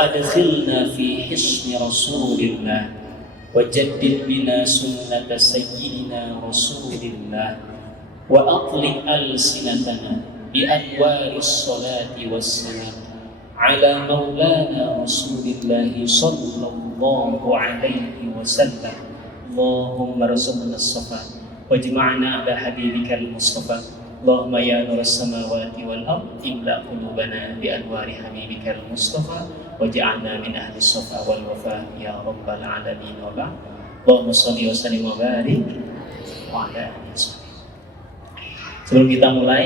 وأدخلنا في حصن رسول الله وجدد بنا سنة سيدنا رسول الله وأطلق ألسنتنا بأنوار الصلاة والسلام على مولانا رسول الله صلى الله عليه وسلم. اللهم ارزقنا الصفا واجمعنا على حبيبك المصطفى. اللهم يا نور السماوات والأرض املأ قلوبنا بأنوار حبيبك المصطفى واجعلنا من أهل الصفا والوفاء يا رب العالمين. وبعد اللهم صل وسلم وبارك وعلى آله وصحبه. Sebelum kita mulai,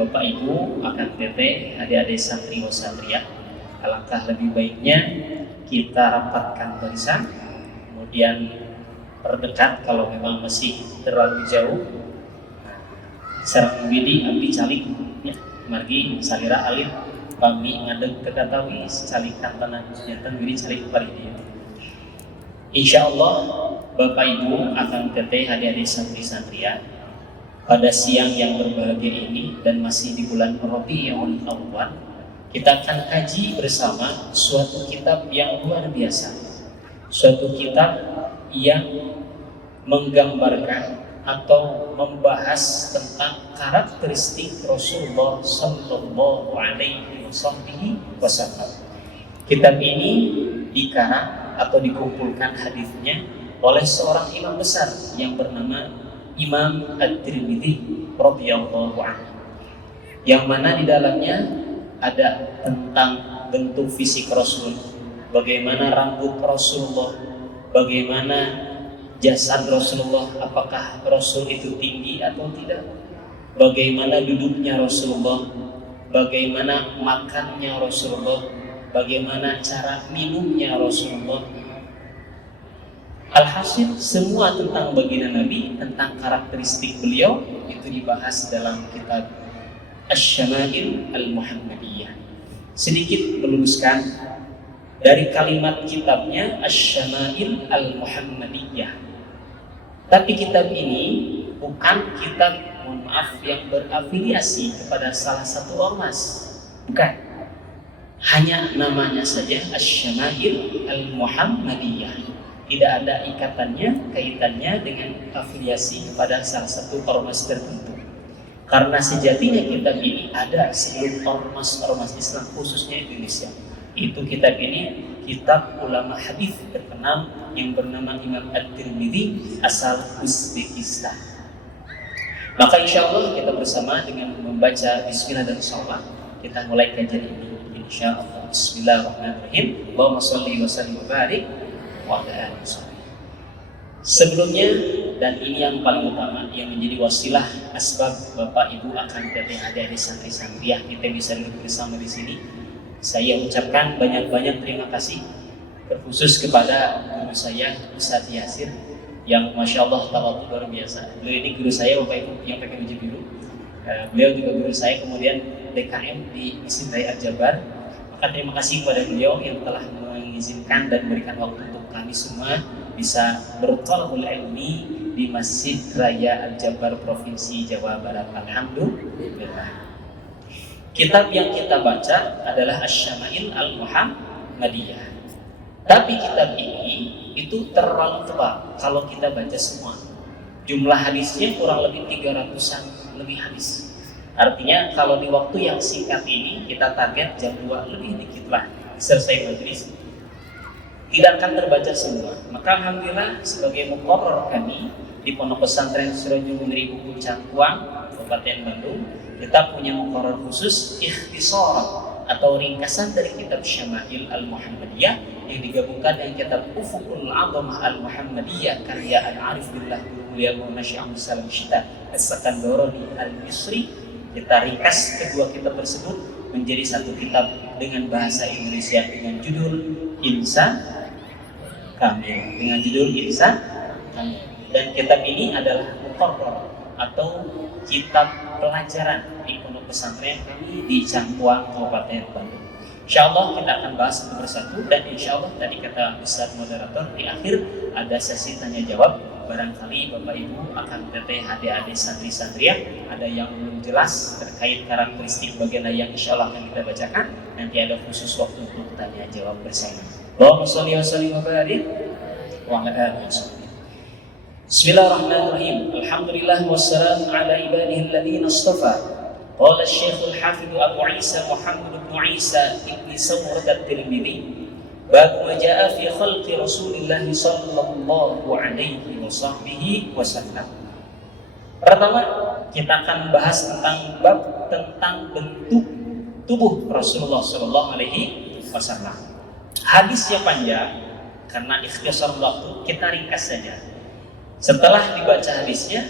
Bapak Ibu, Akang Teteh, adik-adik santri wa santriah, alangkah lebih baiknya kita rapatkan barisan, kemudian perdekat kalau memang masih terlalu jauh. Sareng widi abdi calik, ya, margi salira alit, pami ngadeg kekatawi, calik tantanan jantan widi calik paridi. Insyaallah, Bapak Ibu, Akang Teteh, adik-adik santri santriah, pada siang yang berbahagia ini dan masih di bulan Rabiul Awwal, kita akan kaji bersama suatu kitab yang luar biasa. Suatu kitab yang menggambarkan atau membahas tentang karakteristik Rasulullah sallallahu alaihi wasallam. Kitab ini dikarang atau dikumpulkan hadisnya oleh seorang imam besar yang bernama Imam At-Tirmidzi radhiyallahu anhu, yang mana di dalamnya ada tentang bentuk fisik Rasul, bagaimana rambut Rasulullah, bagaimana jasad Rasulullah, apakah Rasul itu tinggi atau tidak, bagaimana duduknya Rasulullah, bagaimana makannya Rasulullah, bagaimana cara minumnya Rasulullah. Alhasil semua tentang baginda Nabi, tentang karakteristik beliau itu dibahas dalam kitab Asy-Syama'il Al-Muhammadiyah. Sedikit meluruskan dari kalimat kitabnya Asy-Syama'il Al-Muhammadiyah. Tapi kitab ini bukan kitab, mohon maaf, yang berafiliasi kepada salah satu ormas. Bukan. Hanya namanya saja Asy-Syama'il Al-Muhammadiyah. Tidak ada ikatannya, kaitannya dengan afiliasi kepada salah satu ormas tertentu. Karena sejatinya kitab ini ada sebelum ormas-ormas Islam, khususnya Indonesia. Itu kitab ini kitab ulama hadis terkenal yang bernama Imam At-Tirmidzi asal Uzbekistan. Maka insya Allah kita bersama dengan membaca Bismillah dan Sholawat kita mulai kajian ini. Insya Allah. Bismillahirrahmanirrahim. Allahumma sholli wa sallim wa barik. Sebelumnya, dan ini yang paling utama yang menjadi wasilah asbab Bapak Ibu akan Teteh adik-adik santri-santriah kita bisa duduk bersama di sini, saya ucapkan banyak-banyak terima kasih terkhusus kepada guru saya Ustaz Yasir yang masya Allah taala luar biasa. Beliau ini guru saya, Bapak Ibu, yang pakai baju biru. Beliau juga guru saya kemudian DKM di Masjid Raya Al-Jabar. Maka terima kasih kepada beliau yang telah mengizinkan dan memberikan waktu untuk kami semua bisa berthalabul ilmi di Masjid Raya Al-Jabar Provinsi Jawa Barat. Alhamdulillah. Kitab yang kita baca adalah Asy-Syama'il Al-Muhammadiyah. Tapi kitab ini itu terlalu tebal kalau kita baca semua. Jumlah hadisnya kurang lebih 300-an lebih hadis. Artinya kalau di waktu yang singkat ini kita target jam 2 lebih dikit lah selesai majelis, tidak akan terbaca semua. Maka alhamdulillah sebagai muqarrar kami di Pondok Pesantren Sirajul Munir Buku Cangkuang, Kabupaten Bandung, kita punya muqarrar khusus ikhtisar atau ringkasan dari kitab Syama'il Al-Muhammadiyah yang digabungkan dengan kitab Ufuqul Azamah Al-Muhammadiyah karya Al-Arif Billah Mulia Maulana Syekh Abdul Salam Syita As-Sakandari Al-Misri. Kita ringkas kedua kitab tersebut menjadi satu kitab dengan bahasa Indonesia dengan judul Insan Kamil. Dan kitab ini adalah muqarrar atau kitab pelajaran di pondok pesantren kami di Cangkuang, Kabupaten Bandung. Insyaallah kita akan bahas satu persatu, dan insyaallah tadi kata Ustaz moderator di akhir ada sesi tanya jawab. barangkali Bapak Ibu akan teteh adik-adik santri-santriah ada yang belum jelas terkait karakteristik bagian yang insya Allah akan kita bacakan. Nanti ada khusus waktu untuk tanya jawab bersama. Allahumma sholli wa sallim wa barik wa ala alihi wasallam. Bismillahirrahmanirrahim. Alhamdulillah wassalamu ala ibadihi alladhina istafa. Qala Syekh Al-Hafidz Abu Isa Muhammad bin Isa ibn Sawrad At-Tirmidzi bab ma jaa fi khalqi Rasulillah sallallahu alaihi wasallam. Pertama, kita akan bahas tentang bab tentang bentuk tubuh Rasulullah sallallahu alaihi wasallam. Hadisnya panjang, karena ikhtisar waktu kita ringkas saja. Setelah dibaca hadisnya,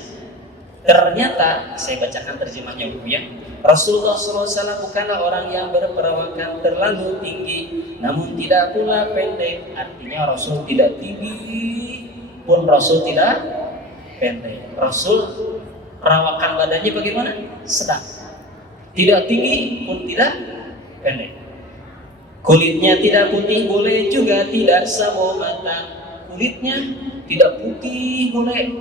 ternyata saya bacakan terjemahnya Bu ya. Rasulullah SAW bukanlah orang yang berperawakan terlalu tinggi, namun tidak pula pendek. Artinya Rasul tidak tinggi, pun Rasul tidak pendek. Rasul perawakan badannya bagaimana? Sedang. Tidak tinggi pun tidak pendek. Kulitnya tidak putih, boleh juga tidak sawo matang. Kulitnya tidak putih, boleh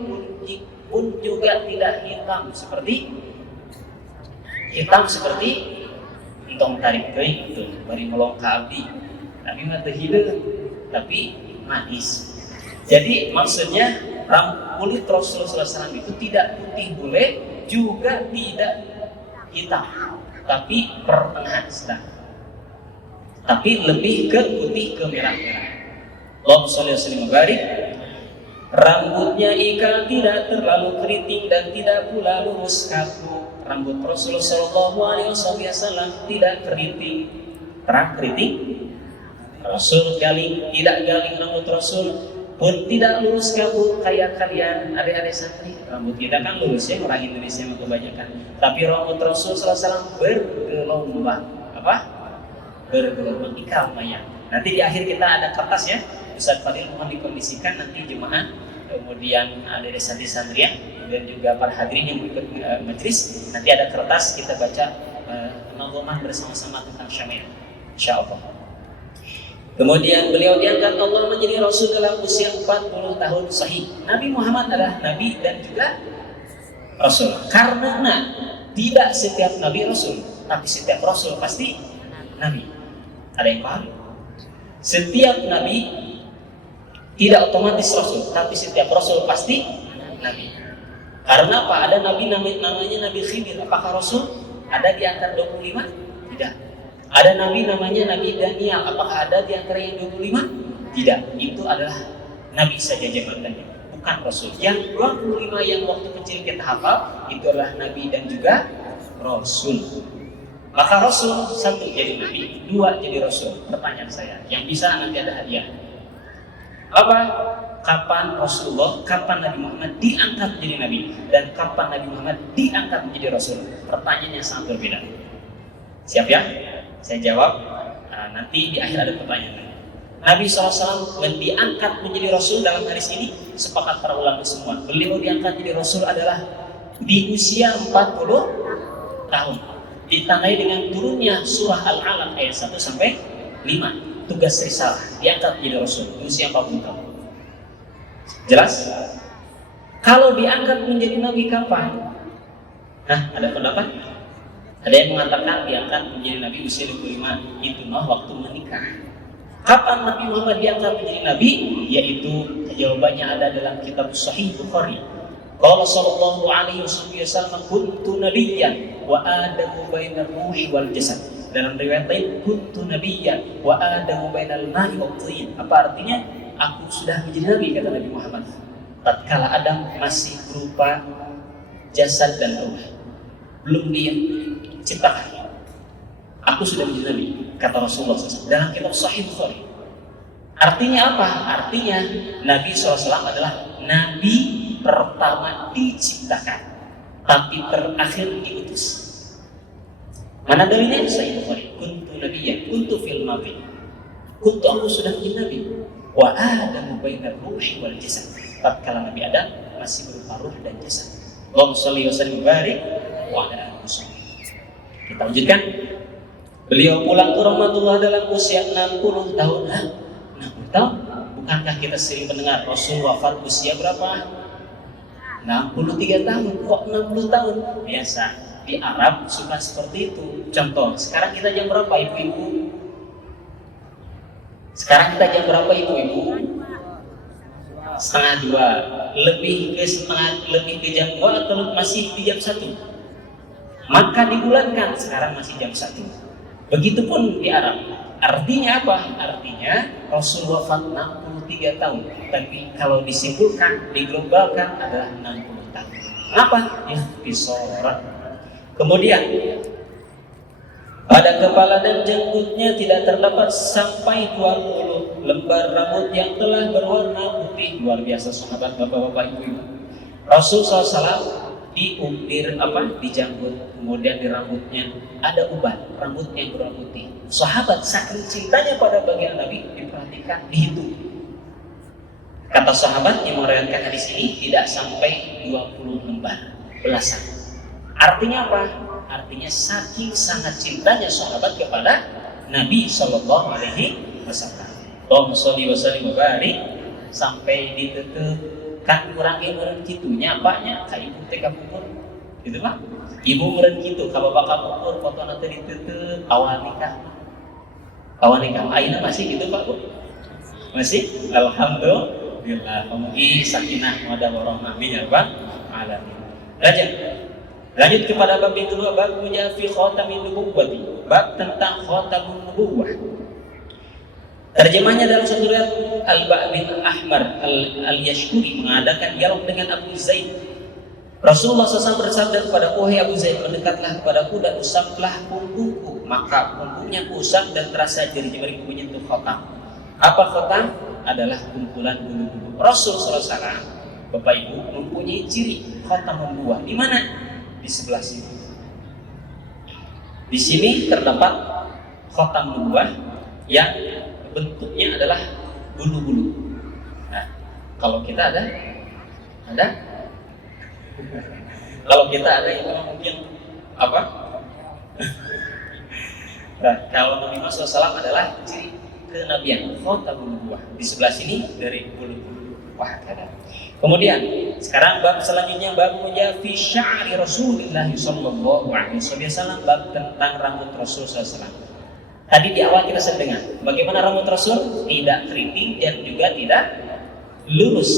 pun juga tidak hitam seperti entong tarik teuing itu bari melong ka abdi. Tapi mah teu hideung, tapi manis. Jadi maksudnya kulit Rasulullah SAW itu tidak putih boleh, juga tidak hitam, tapi pertengahan sedang. Tapi lebih ke putih ke merah-merah. Allahumma sholli wa sallim wa barik. Rambutnya ikal tidak terlalu keriting dan tidak pula lurus kaku. Rambut Rasulullah SAW tidak keriting. Terang keriting. Rasul galing, tidak galing rambut Rasul, pun tidak lurus kaku kayak kalian adik-adik santri. Rambut kita kan lurus ya, orang Indonesia yang kebanyakan. Tapi rambut Rasul SAW bergelombang. Apa? Bergelombang ikal maya. Nanti di akhir kita ada kertas ya. Ustaz Fadil mohon dikondisikan nanti jemaah, kemudian ada santri-santriah dan juga para hadirin yang mengikut majelis, nanti ada kertas kita baca nazman bersama-sama tentang Syamil, insyaallah. Kemudian beliau diangkat Allah menjadi Rasul dalam usia 40 tahun sahih. Nabi Muhammad adalah Nabi dan juga Rasul. Karena tidak setiap Nabi Rasul, tapi setiap Rasul pasti Nabi. Ada yang paham? Setiap Nabi tidak otomatis Rasul, tapi setiap Rasul pasti Nabi. Karena apa? Ada Nabi namanya Nabi Khidir. Apakah Rasul? Ada di antara 25? Tidak. Ada Nabi namanya Nabi Daniel. Apakah ada di antara yang 25? Tidak. Itu adalah Nabi saja jabatannya, bukan Rasul. Yang 25 yang waktu kecil kita hafal, itu adalah Nabi dan juga Rasul. Maka Rasul satu jadi Nabi, dua jadi Rasul. Pertanyaan saya, yang bisa nanti ada hadiah. Apa? Kapan Rasulullah, kapan Nabi Muhammad diangkat menjadi Nabi, dan kapan Nabi Muhammad diangkat menjadi Rasul? Pertanyaan yang sangat berbeda. Siap ya? Saya jawab. Nanti di akhir ada pertanyaan. Nabi SAW diangkat menjadi Rasul dalam hadis ini sepakat para ulama semua. Beliau diangkat menjadi Rasul adalah di usia 40 tahun. Ditandai dengan turunnya surah Al-Alaq ayat 1 sampai 5. Tugas risalah, diangkat menjadi Rasul usia 40 tahun. Jelas? Kalau diangkat menjadi Nabi kapan? Ada pendapat? Ada yang mengatakan diangkat menjadi Nabi usia 25, itu waktu menikah. Kapan Nabi Muhammad diangkat menjadi Nabi? Yaitu jawabannya ada dalam kitab Sahih Bukhari. Qala sallallahu alaihi wasallam kuntu nabiyyan wa adamu bainar ruhi wal jasad. Dalam riwayat lain kuntu nabiyyan wa adamu bainal ma'i wat thin. Apa artinya? Aku sudah menjadi nabi, kata Nabi Muhammad. Tatkala Adam masih berupa jasad dan ruh, belum diciptakan. Aku sudah menjadi nabi, kata Rasulullah SAW dalam kitab Sahih Bukhari. Artinya apa? Artinya Nabi SAW adalah nabi pertama diciptakan, tapi terakhir diutus. Mana dalilnya? Sahih Bukhari. Kuntu nabiyyan, kuntu fil madhi. Kuntu, aku sudah menjadi nabi. Wa adamu bainar ruhi wal jasad. Tatkala Nabi Adam masih berupa ruh dan jasad. Allahumma shalli wa sallim barik wa ala alihi. Kita lanjutkan. Beliau pulang ke rahmatullah dalam usia 60 tahun. 60 tahun? Bukankah kita sering mendengar Rasul wafat usia berapa? 63 tahun, kok 60 tahun? Biasa, di Arab suka seperti itu. Contoh, sekarang kita jam berapa ibu-ibu? Sekarang kita jam berapa ibu-ibu? 1:30. Lebih ke jam 2 atau masih di jam 1? Maka dibulatkan, sekarang masih jam 1. Begitupun di Arab. Artinya apa? Artinya Rasul wafat 63 tahun. Tapi kalau disimpulkan, diglobalkan adalah 60 tahun. Apa? Ikhtisaran. Kemudian pada kepala dan jenggotnya tidak terdapat sampai 20 lembar rambut yang telah berwarna putih. Luar biasa sahabat, bapak-bapak, ibu-ibu. Rasul SAW di janggut, kemudian di rambutnya ada uban, rambut yang berwarna putih. Sahabat saking cintanya pada bagian Nabi, diperhatikan, dihitung. Kata sahabat yang meriwayatkan hadis ini, tidak sampai 20 lembar, belasan. Artinya apa? Artinya saking sangat cintanya sahabat kepada Nabi Shallallahu Alaihi Wasallam. Allahumma sholli wa sallim wa barik, sampai ditutup kan kurangnya meureun kitu nyapanya ka ibu teh kapungkur gitu mah. Ibu meureun kitu ka bapak kapungkur fotona teh diteuteut awal nikah. Awal nikah ayeuna masih gitu Pak Bu? Masih? Alhamdulillah. Mugi sakinah mawaddah warahmah amin ya rabbal alamin. Lanjut kepada bab yang kedua, bab mujafi khatamin nubuwwati, bab tentang khatamun nubuwwah. Terjemahnya dalam satu riwayat, Al-Ba' bin Ahmar Al-Yashkuri mengadakan dialog dengan Abu Zaid. Rasulullah SAW bersabda kepada wahai Abu Zaid, mendekatlah kepadaku dan usaplah punggungku. Maka punggungnya kuusap dan terasa jari-jari menyentuh khatam. Apa khatam? Adalah kumpulan bulu-bulu. Rasul SAW, Bapak Ibu, mempunyai ciri khatam nubuwwah. Di mana? Di sebelah sini. Di sini terdapat khatam nubuwwah yang bentuknya adalah bulu-bulu. Nah, kalau kita ada? Kalau kita ada yang mungkin apa? Nah, kalau Nabi Muhammad SAW adalah ciri kenabian, khatamun nubuwwah. Di sebelah sini dari bulu-bulu. Wah, ada. Kemudian sekarang bab selanjutnya, bab mujafi sya'ri Rasulullah sallallahu alaihi wasallam, bab tentang rambut Rasul SAW. Tadi di awal kita sedang dengar bagaimana rambut Rasul tidak keriting dan juga tidak lurus.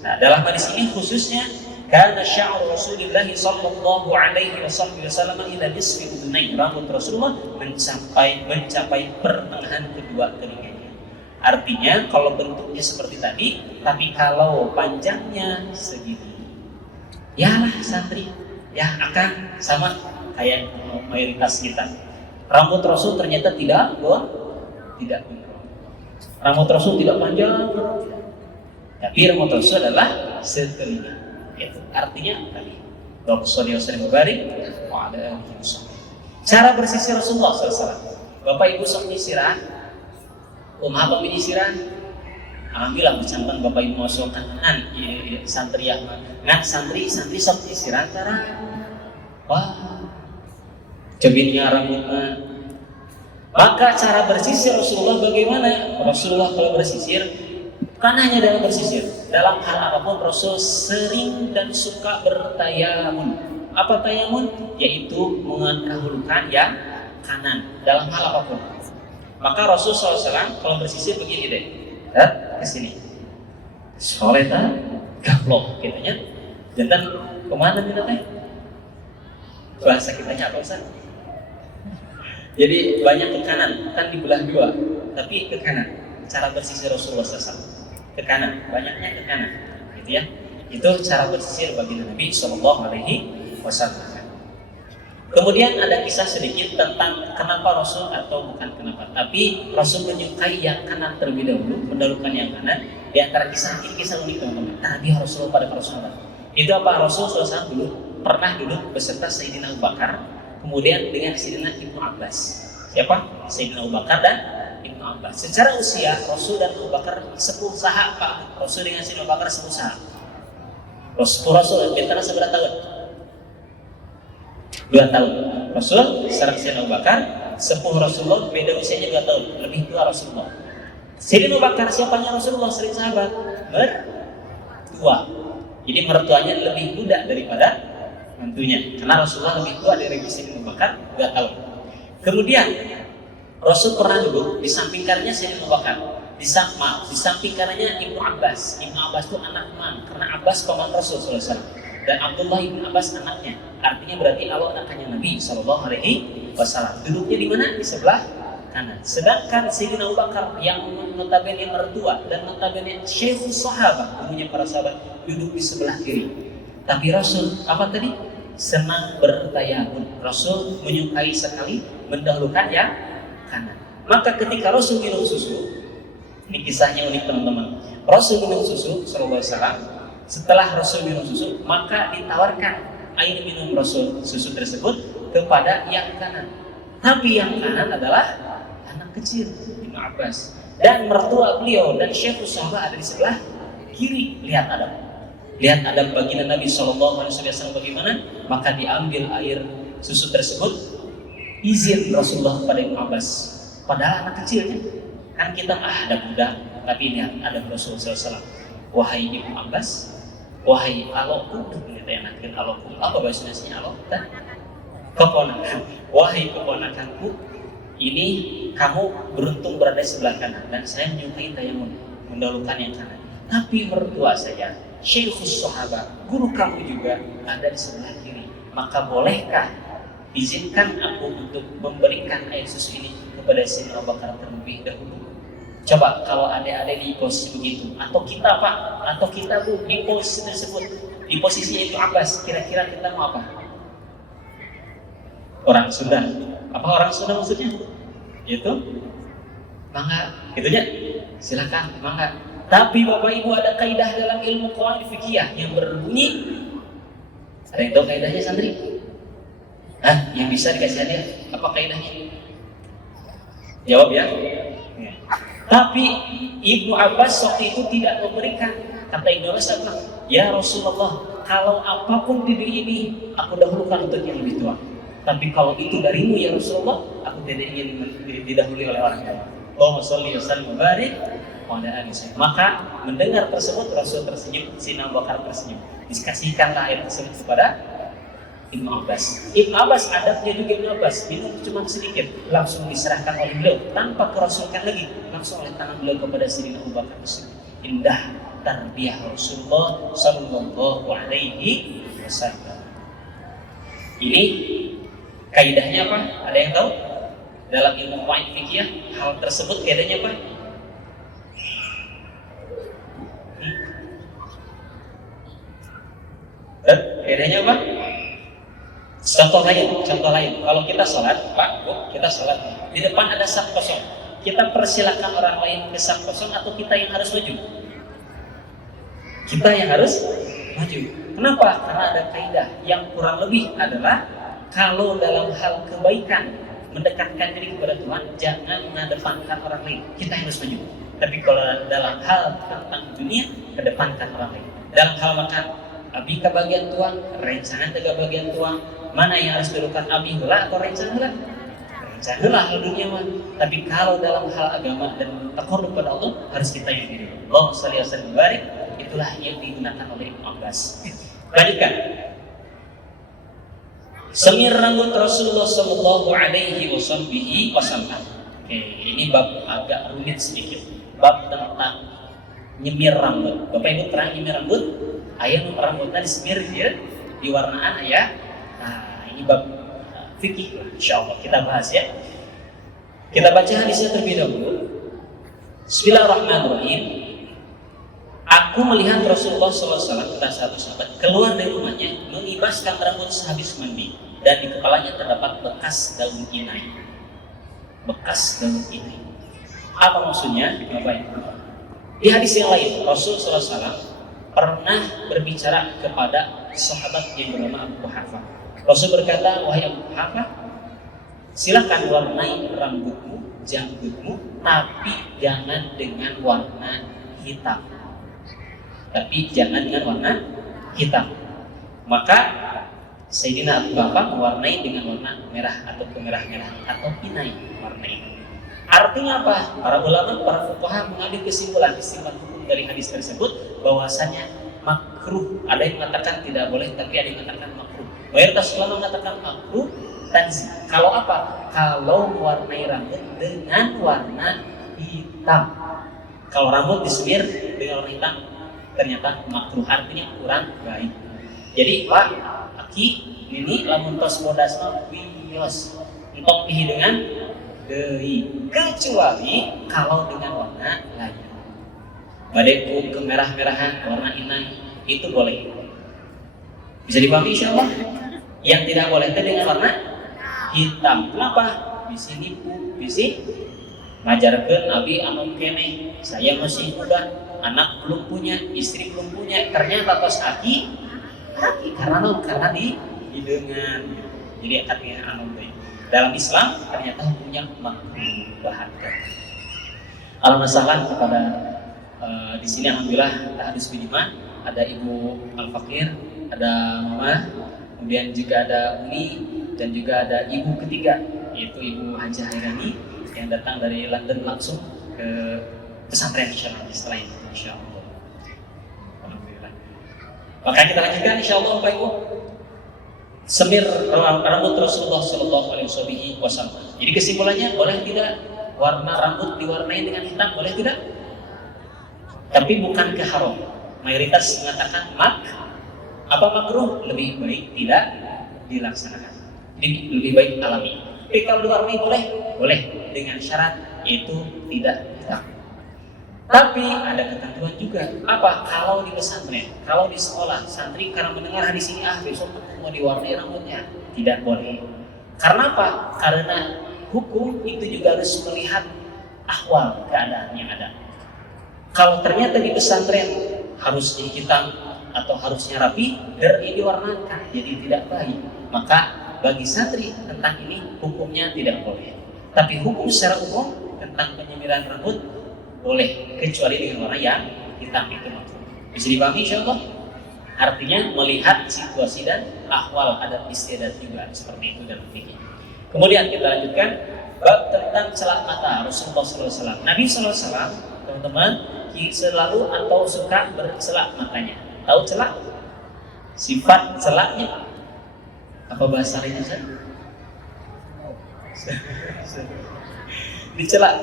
Nah, dalam hadis ini khususnya karena sya'ru Rasulullah sallallahu alaihi wasallam ila nisfi udunai, rambut Rasulullah mencapai pertengahan kedua telinganya. Artinya kalau bentuknya seperti tadi, tapi kalau panjangnya segini, ya lah santri, ya akan sama kayak mayoritas kita. Rambut Rasul ternyata tidak gondrong. Rambut Rasul tidak panjang, tapi rambut Rasul adalah setelinga. Itu artinya tadi. Rasulullah SAW. Cara bersisir Rasulullah SAW. Bapak Ibu sok nyisiran, abang menyisiran. Alhamdulillah bercantan Bapak Ibu masuk kanan, santri yang ngan santri sok nyisiran karena wah. Jebinnya rambutnya. Maka cara bersisir Rasulullah bagaimana? Rasulullah kalau bersisir bukan hanya dalam bersisir, dalam hal apapun Rasul sering dan suka bertayamun. Apa tayamun? Yaitu mendahulukan yang kanan dalam hal apapun. Maka Rasul SAW kalau bersisir begini deh, ke sini. Soleta gaplok kitanya. Jantan kemana kita teh? Bahasa kitanya apa Ustaz? Jadi banyak ke kanan, kan dibelah dua, tapi ke kanan. Cara bersisir Rasulullah SAW ke kanan, banyaknya ke kanan, gitu ya. Itu cara bersisir bagi Nabi Shallallahu Alaihi Wasallam. Kemudian ada kisah sedikit tentang kenapa Rasul atau bukan kenapa, tapi Rasul menyukai yang kanan terlebih dahulu, mendahulukan yang kanan. Di antara kisah ini kisah unik teman-teman. Tadi Rasulullah pada Rasulullah. Itu apa? Rasul SAW dulu pernah duduk beserta Sayyidina Abu Bakar. Kemudian dengan Sayyidina Ibnu Abbas. Siapa? Sayyidina Abu Bakar dan Ibnu Abbas. Secara usia Rasul dan Abu Bakar sepuh saha Pak. Rasul dengan Sayyidina Abu Bakar sepuh saha. Rasul bentana seberapa tahun? 2 tahun. Rasul sareng Sayyidina Abu Bakar sepuh Rasulullah, beda usianya 2 tahun, lebih tua Rasulullah. Sayyidina Abu Bakar siapanya Rasulullah, sering sahabat? Berdua. Jadi mertuanya lebih muda daripada mantunya. Karena Rasulullah lebih tua dari Sayyidina Abu Bakar 2 tahun. Kemudian Rasul pernah duduk di samping kanannya Sayyidina Abu Bakar. Di samping kanannya Ibnu Abbas. Ibnu Abbas itu anak man, karena Abbas paman Rasul SAW. Dan Abdullah Ibnu Abbas anaknya. Artinya berarti Allah anaknya Nabi SAW. Duduknya di mana? Di sebelah kanan. Sedangkan Sayyidina Abu Bakar yang notabene mertua dan notabene syekhus sahabat, gurunya para sahabat, duduk di sebelah kiri. Tapi Rasul apa tadi? Senang bertayamum. Rasul menyukai sekali mendahulukan yang kanan. Maka ketika Rasul minum susu, ini kisahnya unik teman-teman. Rasul minum susu sallallahu alaihi wasallam. Setelah Rasul minum susu, maka ditawarkan air minum Rasul susu tersebut kepada yang kanan. Tapi yang kanan adalah anak kecil, Ibnu Abbas. Dan mertua beliau dan syekhus sahabat ada di sebelah kiri. Lihat adab. Lihat adab baginda Nabi SAW bagaimana. Maka diambil air susu tersebut, izin Rasulullah kepada Ibnu Abbas. Padahal anak kecilnya. Kan kita ada budak, tapi lihat adab Rasulullah SAW. Wahai Ibnu Abbas, wahai alokku, kita yang nakir alokku. Apa bahasa Indonesia alok? Keponakan. Wahai keponakanku, ini kamu beruntung berada di sebelah kanan dan saya menyukai tayamum, mendahulukan yang kanan. Tapi mertua saya, syekhus sahabat, guru kamu juga ada di sebelah kiri. Maka bolehkah izinkan aku untuk memberikan air susu ini kepada Sayyidina Abu Bakar terlebih dahulu? Coba kalau adik-adik di posisi begitu, atau kita Pak, atau kita Bu di posisi tersebut, di posisinya itu Abbas, kira-kira kita mau apa? Orang Sunda. Apa orang Sunda maksudnya? Itu mangga, gitu ya? Silakan, mangga. Tapi Bapak Ibu ada kaidah dalam ilmu qawaid fikih yang berbunyi. Ada yang tahu kaidahnya santri? Hah? Yang bisa dikasih hadiah? Apa kaidahnya? Jawab ya. Tapi Ibnu Abbas waktu itu tidak memberikan. Kata Ibnu Abbas apa? Ya Rasulullah, kalau apapun di dunia ini aku dahulukan untuk yang lebih tua. Tapi kalau itu darimu ya Rasulullah, aku tidak ingin didahului oleh orang tua. Allahumma sholli wa sallim wa barik wa ala alihi. Maka mendengar tersebut Rasul tersenyum, Sayyidina Abu Bakar tersenyum. Dikasihkanlah air tersebut kepada Ibnu Abbas. Ibnu Abbas adabnya juga Ibnu Abbas minum cuma sedikit, langsung diserahkan oleh beliau tanpa kerasulkan lagi, langsung oleh tangan beliau kepada Sayyidina Abu Bakar. Indah tarbiyah Rasulullah sallallahu alaihi wasallam. Ini kaidahnya apa? Ada yang tahu? Dalam ilmu qawaid fikih hal tersebut kaidahnya apa? Kaidahnya apa? Contoh lain. Kalau kita sholat, Pak, Bu, kita sholat di depan ada saf kosong. Kita persilakan orang lain ke saf kosong atau kita yang harus maju? Kita yang harus maju. Kenapa? Karena ada kaidah yang kurang lebih adalah kalau dalam hal kebaikan mendekatkan diri kepada Tuhan, jangan mengedepankan orang lain. Kita yang harus maju. Tapi kalau dalam hal tentang dunia, kedepankan orang lain. Dalam hal makan, abi ke bagian tuang, rencangan ke bagian tuang. Mana yang harus dilakukan abi heula atau rencana heula? Rencana heula hal dunia mah. Tapi kalau dalam hal agama dan taqarrub kepada Allah harus kita yang diri. Allahumma shalli wa sallim barik. Itulah yang digunakan oleh Ibnu Abbas. Lanjutkan. Semir rambut Rasulullah sallallahu alaihi wasallam. Oke, ini bab agak rumit sedikit. Bab tentang nyemir rambut. Bapak Ibu pernah nyemir rambut? Ayah rambutnya disemir ya, diwarnaan ya. Nah, ini bab fikih, insyaallah kita bahas ya. Kita baca hadisnya terlebih dahulu. Bismillahirrahmanirrahim. Aku melihat Rasulullah SAW kata satu sahabat keluar dari rumahnya mengibaskan rambut sehabis mandi dan di kepalanya terdapat bekas daun inai. Bekas daun inai. Apa maksudnya? Di hadis yang lain Rasul SAW pernah berbicara kepada sahabat yang bernama Abu Hafah. Rasul berkata, wahai Abu Hafah, silakan warnai rambutmu, janggutmu, tapi jangan dengan warna hitam. Tapi jangan dengan warna hitam. Maka Sayyidina Abu Bakar mewarnai dengan warna merah atau kemerah-merah atau inai warna ini. Artinya apa? Para ulama, para fuqaha mengambil kesimpulan hukum dari hadis tersebut bahwasanya makruh. Ada yang mengatakan tidak boleh, tapi ada yang mengatakan makruh. Mayoritas ulama mengatakan makruh tanzih. Kalau apa? Kalau mewarnai rambut dengan warna hitam. Kalau rambut disemir dengan warna hitam, ternyata makruh, artinya kurang baik. Jadi Pak, Aki ini lamun tos bodasna wios entok pihi dengan deui, kecuali kalau dengan warna lain. Badai kemerah-merahan warna inang itu boleh. Bisa dipahami insyaallah. Yang tidak boleh itu dengan warna hitam. Kenapa? Bisi nipu, bisi ngajarkeun abi anu keneh. Saya masih muda, anak belum punya, istri belum punya. Ternyata tos aki karena di hideungan. Jadi akadnya anu teh. Dalam Islam ternyata hukumnya makruh bahagia. Alhamdulillah kepada di sini alhamdulillah hadis binima, ada Ibu Al-Fakir, ada Mama, kemudian juga ada Umi, dan juga ada ibu ketiga yaitu Ibu Haja Hairani yang datang dari London langsung ke pesantren insyaallah setelah ini insyaallah. Alhamdulillah. Maka kita lanjutkan insyaallah Bapak Ibu. Semir rambut Rasulullah sallallahu alaihi wasallam. Jadi kesimpulannya, boleh tidak warna rambut diwarnai dengan hitam, boleh tidak? Tapi bukan ke haram. Mayoritas mengatakan makruh, lebih baik tidak dilaksanakan. Lebih baik alami. Tapi kalau diwarnai boleh dengan syarat yaitu tidak hitam. Tapi ada ketentuan juga. Apa? Kalau di pesantren, kalau di sekolah, santri karena mendengar hadis ini, besok mau diwarnai rambutnya, tidak boleh. Karena apa? Karena hukum itu juga harus melihat ahwal keadaan yang ada. Kalau ternyata di pesantren harusnya hitam atau harusnya rapi, diwarnakan jadi tidak baik, maka bagi santri tentang ini hukumnya tidak boleh. Tapi hukum secara umum tentang penyemiran rambut boleh, kecuali dengan warna yang hitam itu makruh. Bisa dipahami insyaallah? Artinya melihat situasi dan ahwal adat istiadat juga seperti itu dalam fikih. Kemudian kita lanjutkan bab tentang celak mata Rasulullah SAW. Nabi SAW, teman-teman, selalu atau suka bercelak matanya. Tahu celak? Sifat celaknya apa bahasa lainnya Ustaz? Dicelak,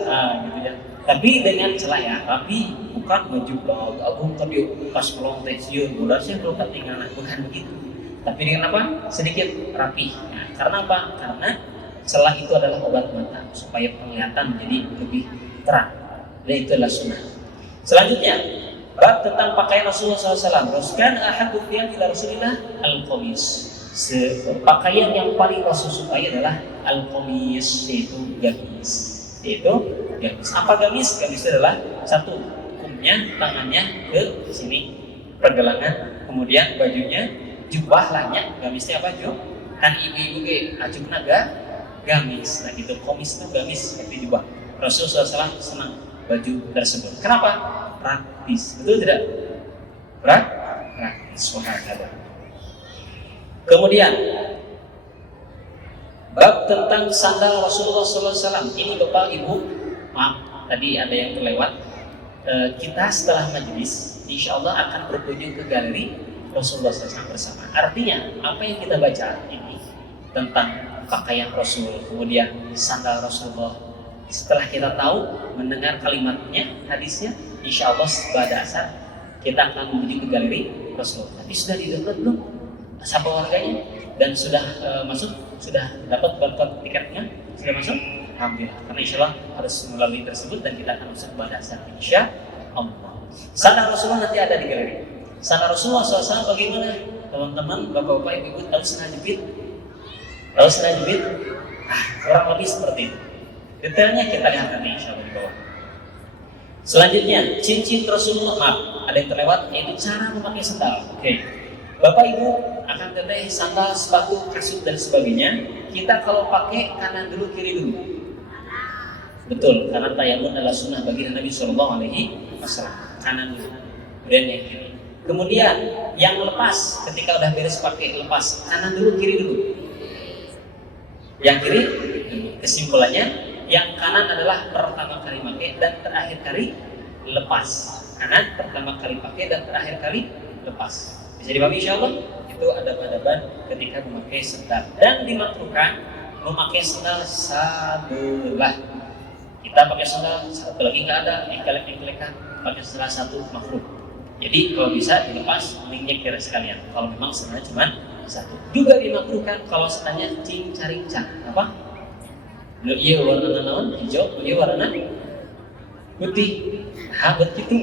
gitu ya. Tapi dengan celak ya, tapi bukan baju agung tapi pas melong teh siun, bodasnya kalau ketinggalan, bukan begitu. Tapi dengan apa? Sedikit rapi. Nah, karena apa? Karena celak itu adalah obat mata supaya penglihatan menjadi lebih terang. Dan itu adalah sunnah. Selanjutnya, bab tentang pakaian Rasulullah SAW. Rasulkan ahadu thiyab ila Rasulillah al-qamis. Pakaian yang paling Rasul sukai adalah al-qamis, yaitu gamis. Apa gamis? Gamis adalah satu, hukumnya tangannya ke sini, pergelangan, kemudian bajunya jubah lahnya. Gamisnya apa jub? Kan ibu-ibu ke ajubna gamis. Nah gitu, komis itu gamis seperti jubah. Rasulullah SAW senang baju tersebut. Kenapa? Praktis, betul tidak? Praktis. Kemudian bab tentang sandal Rasulullah SAW. Ini Bapak Ibu, maaf tadi ada yang terlewat. Kita setelah majelis, insya Allah akan berkunjung ke galeri Rasulullah SAW bersama. Artinya apa yang kita baca ini tentang pakaian Rasul, kemudian sandal Rasulullah. Setelah kita tahu, mendengar kalimatnya, hadisnya, insya Allah pada asar kita akan menuju ke galeri Rasulullah. Tapi sudah di-download belum? Siapa warganya? Dan sudah masuk? Sudah dapat barcode tiketnya? Sudah masuk? Alhamdulillah. Karena insya Allah harus melalui tersebut dan kita akan masuk pada asar insya Allah. Sandal Rasulullah nanti ada di galeri. Sandal Rasulullah SAW bagaimana? Teman-teman, bapak-bapak, ibu-ibu tahu senang jepit? Tahu senang jepit? Kurang lebih seperti itu. Detailnya kita lihat nanti insya Allah di bawah. Selanjutnya, cincin Rasulullah, maaf, ada yang terlewat, yaitu cara memakai sandal. Oke. Bapak Ibu akan teteh sandal, sepatu, kasut dan sebagainya. Kita kalau pakai kanan dulu, kiri dulu. Betul, karena tayammum adalah sunnah bagi Nabi Shallallahu Alaihi Wasallam. Kanan dulu, kemudian yang kiri. Kemudian yang lepas, ketika udah beres pakai lepas, kanan dulu, kiri dulu. Yang kiri, kesimpulannya, yang kanan adalah pertama kali pakai dan terakhir kali lepas. Kanan pertama kali pakai dan terakhir kali lepas. Bisa dipahami insyaallah? Itu adab-adaban ketika memakai sendal. Dan dimakruhkan memakai sendal sebelah. Kita pakai sendal satu lagi nggak ada, engkelek-engkelekan, pakai sendal satu makruh. Jadi kalau bisa dilepas, menyeker sekalian. Kalau memang sendalnya cuma satu. Juga dimakruhkan kalau sendalnya cincang-cincang. Apa? Iya warna naon hijau, iya warna putih. Nah, begitu.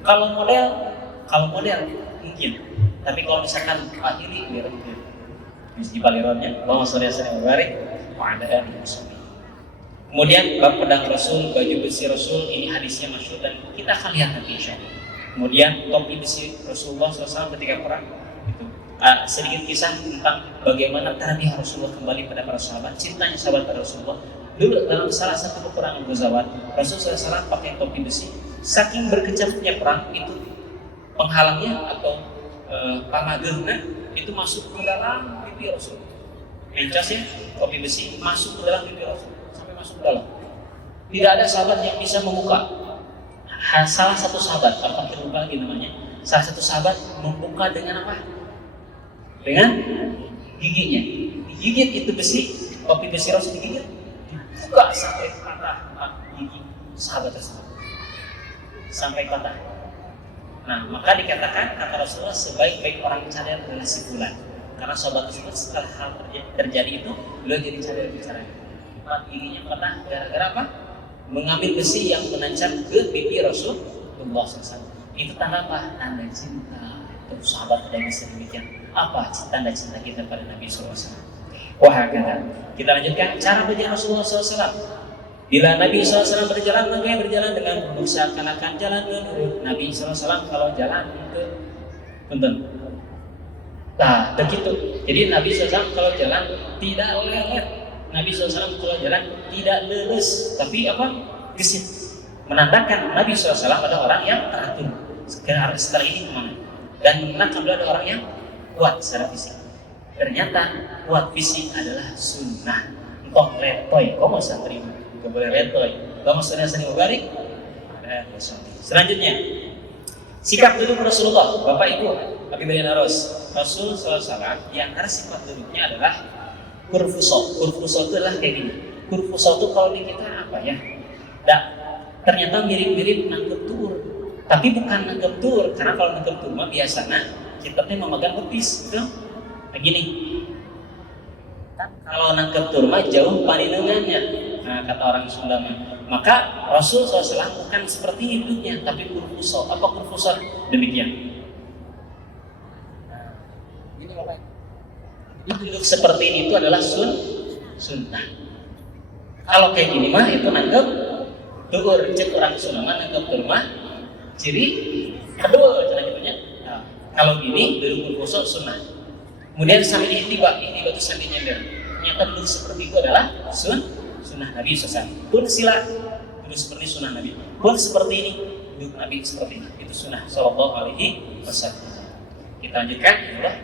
Kalau model mungkin. Tapi kalau misalkan akhiri biar itu bisa dibalironnya. Allahumma sholli ala Muhammad wa ala alihi wasallam. Kemudian bab pedang Rasul, baju besi Rasul, ini hadisnya masyhur dan kita akan lihat nanti insyaallah. Kemudian topi besi Rasulullah SAW ketika perang. Itu sedikit kisah tentang bagaimana tarbiyah Rasulullah kembali pada para sahabat, cintanya sahabat pada Rasulullah. Dulu dalam salah satu peperangan Ghazawat, Rasulullah SAW pakai topi besi. Saking berkecamnya perang itu penghalangnya atau pamagehna itu masuk ke dalam pipi Rasul. Mencasnya topi besi masuk ke dalam pipi Rasul sampai masuk ke dalam. Tidak ada sahabat yang bisa membuka. Salah satu sahabat, apa lupa lagi namanya. Salah satu sahabat membuka dengan apa? Dengan giginya. Digigit itu besi, topi besi Rasul digigit, dibuka sampai patah gigi sahabat tersebut. Sampai patah. Nah, maka dikatakan kata Rasulullah sebaik-baik orang cadar adalah si fulan. Karena sahabat tersebut setelah hal terjadi itu beliau jadi cadar bicaranya. Giginya patah gara-gara apa? Mengambil besi yang menancap ke pipi Rasulullah SAW. Itu tanda apa? Tanda cinta. Itu sahabat tidak bisa demikian. Apa tanda cinta kita pada Nabi SAW? Wah, kita lanjutkan cara berjalan Rasulullah SAW. Bila Nabi SAW berjalan, maka berjalan dengan duduk seakan-akan jalan menurut Nabi SAW kalau jalan ke punten. Nah, begitu. Jadi Nabi SAW kalau jalan tidak lelet. Nabi SAW kalau jalan tidak lurus, tapi apa? Gesit. Menandakan Nabi SAW ada orang yang teratur. Setelah ini kemana? Dan menandakan ada orang yang kuat secara fisik. Ternyata kuat fisik adalah sunnah. Entah letoy, kau mau terima? Gak boleh letoy. Kau mau sering balik? Selanjutnya, sikap duduk Rasulullah, Bapak Ibu, Habibin Arus. Rasul SAW di antara sifat duduknya adalah kurfusol. Kurfusol itu adalah kayak gini. Kurfusol itu kalau di kita apa ya? Ternyata mirip-mirip nangkep tur. Tapi bukan nangkep tur, karena kalau nangkep tur mah biasanya kita memegang betis, gitu. Nah, gini. Kalau nangkep tur mah jauh paninengannya. Nah, kata orang Sunda mah. Maka Rasul SAW bukan seperti hidupnya, tapi kurfusol. Apa kurfusol? Demikian. Ini apa? Duduk seperti ini itu adalah sunnah. Kalau kayak gini mah itu nangkep tur, cek orang Sunda mah nangkep tur mah ciri kedua cara gitunya. Nah, kalau gini duduk kurfusol sunnah. Kemudian sambil ihtiba itu sambil nyender. Ternyata duduk seperti itu adalah sunnah Nabi SAW. Pun sila duduk seperti sunnah Nabi. Pun seperti ini duduk Nabi seperti ini. Itu sunnah Sallallahu Alaihi Wasallam. Kita lanjutkan. Udah.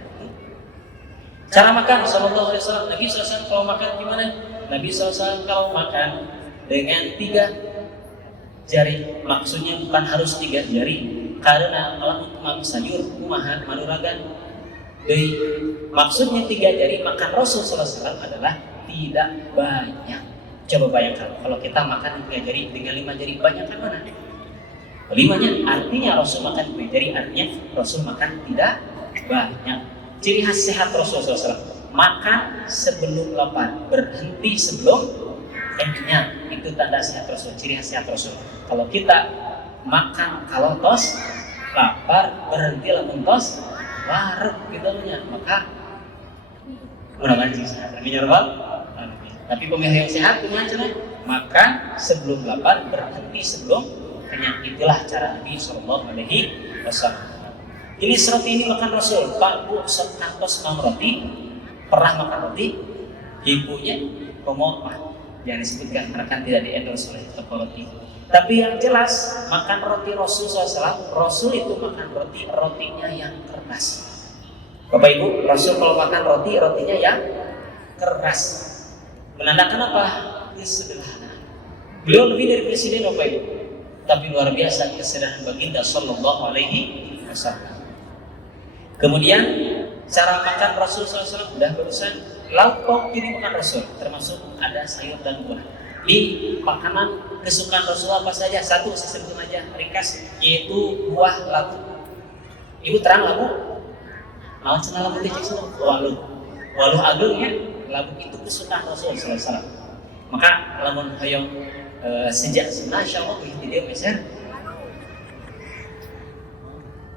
Cara makan Sallallahu Alaihi Wasallam. Nabi SAW kalau makan gimana? Nabi SAW kalau makan dengan 3 jari. Maksudnya bukan harus 3 jari. Karena malah umam sayur, umahan, manuragan. Jadi maksudnya 3 jari makan Rasulullah SAW adalah tidak banyak. Coba bayangkan kalau kita makan 3 jari dengan 5 jari, banyak kan mana? 5-nya artinya Rasul makan 2 jari, artinya Rasul makan tidak banyak. Ciri khas sehat Rasulullah SAW, makan sebelum lapar, berhenti sebelum kenyang. Itu tanda sehat Rasul, ciri khas sehat Rasul. Kalau kita makan kalau tos lapar, berhenti lamun tos larut gitu namanya, maka mudah-mudahan sehat. Amin ya rabbal alamin. Tapi pemilih yang sehat gimana cara? Makan sebelum lapar, berhenti sebelum kenyang. Itulah cara Nabi Sallallahu Alaihi Wasallam. Jadi seperti ini makan Rasul. Pak Bu sekantos makan roti, pernah makan roti, ibunya ngomong jangan disebutkan karena kan tidak di-endorse oleh toko roti. Tapi yang jelas makan roti Rasul SAW, Rasul itu makan rotinya yang keras. Bapak Ibu, Rasul kalau makan roti, rotinya yang keras. Menandakan apa? Ini sederhana. Beliau lebih dari presiden Bapak Ibu, tapi luar biasa kesederhanaan baginda Sallallahu Alaihi Wasallam. Kemudian cara makan Rasul SAW udah barusan, lauk pauk ini makan Rasul, termasuk ada sayur dan buah. Di makanan kesukaan Rasul apa saja? Satu saya sebutkan aja ringkas, yaitu buah labu. Ibu terang labu? Nawan cenah labu teh cek waluh. Waluh agung ya, labu itu kesukaan Rasul SAW. Maka lamun hoyong sejak Masya Allah dia meser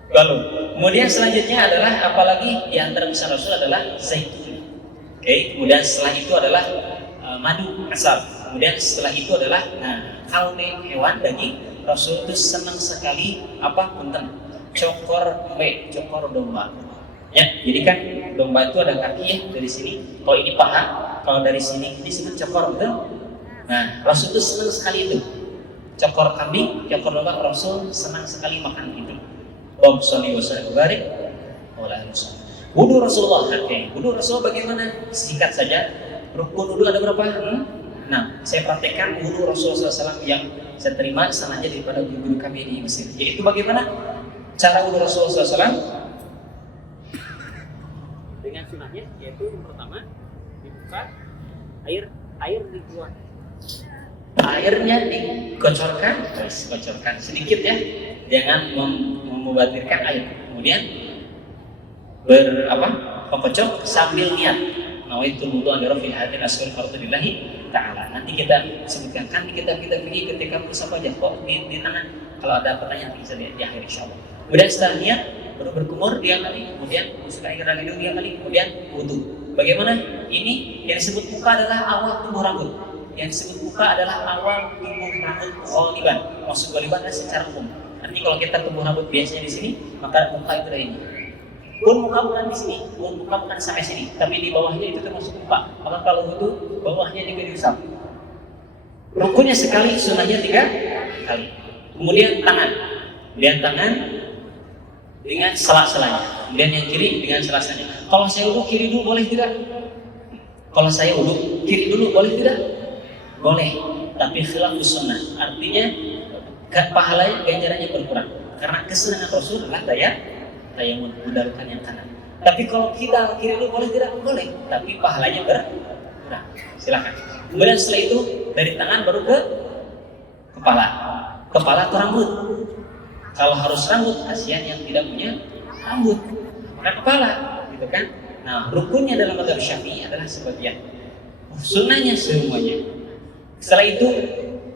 lalu kemudian selanjutnya adalah apalagi di antara pesan Rasul adalah zaitun. Kemudian setelah itu adalah madu asal. Kemudian setelah itu adalah kalbe hewan daging. Rasul itu senang sekali apa punten cokor domba. Ya, jadi kan domba itu ada kaki ya dari sini. Kalau ini paha, kalau dari sini disebut cokor betul. Nah, Rasul itu senang sekali itu. Cokor kambing, cokor domba, Rasul senang sekali makan itu. Om sholli wa sallim barik ala Rasul. Wudu Rasulullah. Wudu Rasulullah bagaimana? Singkat saja. Rukun wudu ada berapa? Nah, saya praktekkan wudu Rasulullah SAW yang saya terima sananya daripada guru kami di Mesir. Yaitu bagaimana cara wudu Rasulullah SAW? Dengan sunahnya, yaitu yang pertama dibuka, air dikeluar. Airnya dikocorkan sedikit ya, jangan membatirkan air. Kemudian mengkocok sambil niat. Nawaitul wudu an rafil hadil aswal fardhillahi ta'ala. Nanti kita sebutkan kan di kitab kita fikih ketika bersama aja kok di tangan. Kalau ada pertanyaan bisa lihat di akhir insyaallah. Kemudian setelah niat baru berkumur 2 kali, kemudian masukkan air dalam hidung 2 kali, kemudian wudu. Bagaimana? Ini yang disebut muka adalah awal tumbuh rambut. Yang disebut muka adalah awal tumbuh rambut ghaliban. Maksud ghaliban adalah secara umum. Artinya kalau kita tumbuh rambut biasanya di sini, maka muka itu dari ini. Pun muka bukan di sini, pun muka bukan sampai sini, tapi di bawahnya itu termasuk muka. Maka kalau wudu, bawahnya juga diusap. Rukunnya sekali, sunahnya 3 kali. Kemudian tangan dengan sela-selanya. Kemudian yang kiri dengan sela-selanya. Kalau saya wudu kiri dulu boleh tidak? Kalau saya wudu kiri dulu boleh tidak? Boleh, tapi khilafus sunnah. Artinya pahalanya ganjarannya berkurang. Karena kesenangan Rasul adalah daya menggunakan yang kanan. Tapi kalau kita kiri dulu boleh tidak? Boleh, tapi pahalanya berkurang. Silakan. Kemudian setelah itu dari tangan baru ke kepala. Kepala atau rambut? Kalau harus rambut, kasihan yang tidak punya rambut. Maka kepala, gitu kan? Nah, rukunnya dalam mazhab Syafi'i adalah sebagian. Sunnahnya semuanya. Setelah itu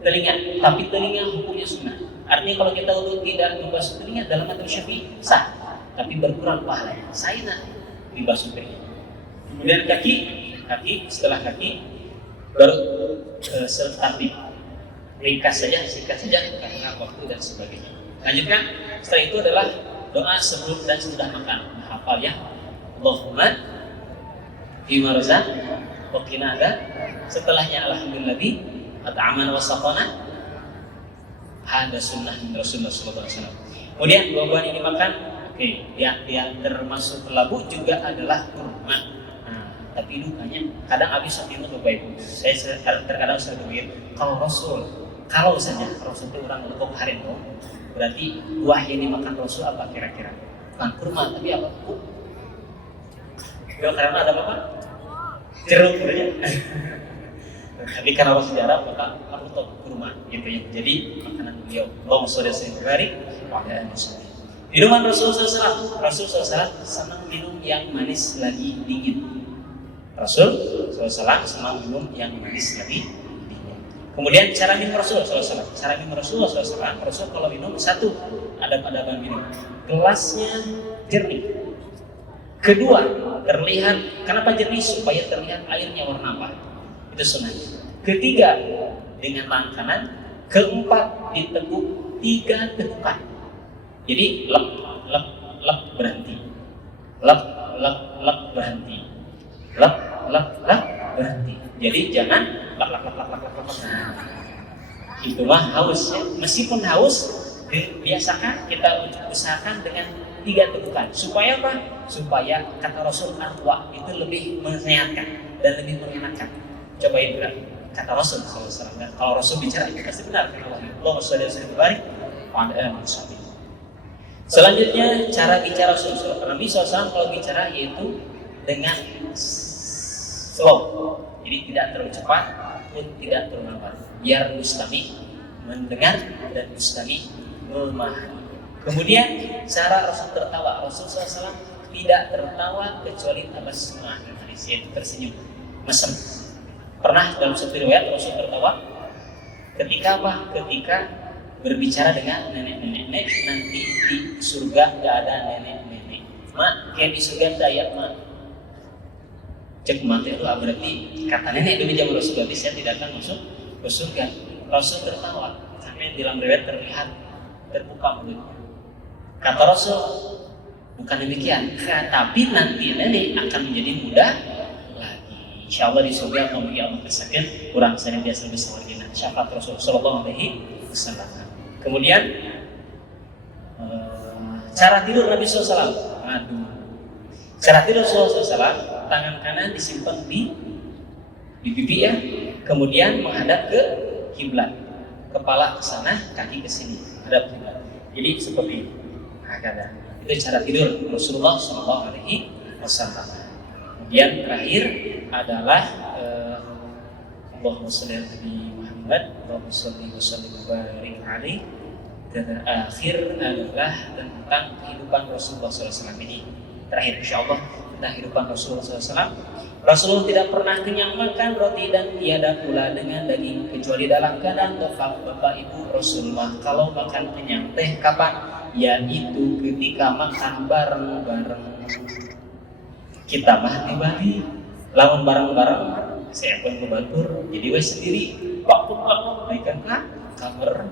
telinga, tapi telinga hukumnya sunnah. Artinya kalau kita wudu tidak membasuh telinga dalam mazhab Syafi'i sah, tapi berkurang pahalanya. Saina dibasuh telinga. Kemudian kaki setelah kaki baru tertib. Ringkas saja, singkat saja karena waktu dan sebagainya. Lanjutkan. Setelah itu adalah doa sebelum dan sesudah makan. Hafal ya. Allahumma fima razaq wa qina adab. Setelahnya alhamdulillahi at'amana wa saqana. Ada sunnah Rasulullah sallallahu alaihi wasallam. Kemudian buah-buahan ini makan, yang termasuk labu juga adalah kurma. Nah, tapi dukanya kadang habis satu Bapak Ibu. Saya terkadang berpikir kalau saja Rasul itu orang lekok hari itu, berarti buah yang dimakan Rasul apa kira-kira? Bukan kurma, tapi apa? Karena ada apa? Jeruk sebenarnya. Tapi karena Rasul jarang, maka aku tahu kurma gitu ya. Jadi makanan beliau. Allahumma sholli wa barik wa ala alihi. Minuman Rasulullah SAW senang minum yang manis lagi dingin. Rasul SAW senang minum yang manis lagi dingin. Kemudian cara minum Rasul SAW. Cara minum Rasulullah SAW. Rasul kalau minum satu adab-adaban minum. Gelasnya jernih. Kedua, terlihat, kenapa jernih? Supaya terlihat airnya warna apa? Itu sunnah. Ketiga, dengan tangan kanan. Keempat, diteguk 3 tegukan. Jadi lep berhenti. Lep berhenti. Lep berhenti. Jadi jangan lep. Nah, itu mah haus ya. Meskipun haus, biasakan kita usahakan dengan 3 tegukan. Supaya apa? Supaya kata Rasul arwa itu lebih menyehatkan dan lebih mengenakan. Cobain dulu kata Rasul SAW. Dan kalau Rasul bicara itu pasti benar. Allahumma sholli wa barik wa ala alihi. Selanjutnya cara bicara Rasulullah. Nabi SAW kalau bicara yaitu dengan slow, jadi tidak terlalu cepat pun tidak terlalu lambat, biar mustami mendengar dan mustami memahami. Kemudian cara Rasul tertawa, Rasul SAW tidak tertawa kecuali tabassum akhir hadis, yaitu tersenyum, mesem. Pernah dalam satu riwayat Rasul tertawa ketika apa? Ketika berbicara dengan nenek-nenek, nanti di surga nggak ada nenek-nenek. Mak, kayak di surga ada ya mak. Cek mati itu berarti kata nenek dulu zaman Rasul, berarti saya tidak akan masuk ke surga. Rasul tertawa sampai dalam riwayat terlihat terbuka mulutnya. Kata Rasul, bukan demikian, tapi nanti nenek akan menjadi muda lagi. Insya Allah di surga kalau bagi Allah kesakian kurang saya biasa besar lagi. Syafaat Rasul Sallallahu Alaihi Wasallam. Kemudian cara tidur Nabi SAW. Cara tidur Rasul SAW, tangan kanan disimpan di pipi ya, kemudian menghadap ke kiblat, kepala ke sana, kaki ke sini, hadap kiblat. Jadi seperti ini. Itu cara tidur Rasulullah Sallallahu Alaihi Wasallam. Kemudian terakhir adalah Allahumma sholli ala Muhammad, Allahumma sholli wa sallim wa barik alaihi. Dan akhir adalah tentang kehidupan Rasulullah SAW ini. Terakhir insyaallah tentang kehidupan Rasulullah SAW. Rasulullah tidak pernah kenyang makan roti dan tiada pula dengan daging kecuali dalam keadaan tofak. Bapak Ibu, Rasulullah kalau makan kenyang teh kapan? Yaitu ketika makan bareng-bareng. Kita mah di Bali lawan bareng-bareng, saya pun membatur jadi wes sendiri waktu berikan kamar.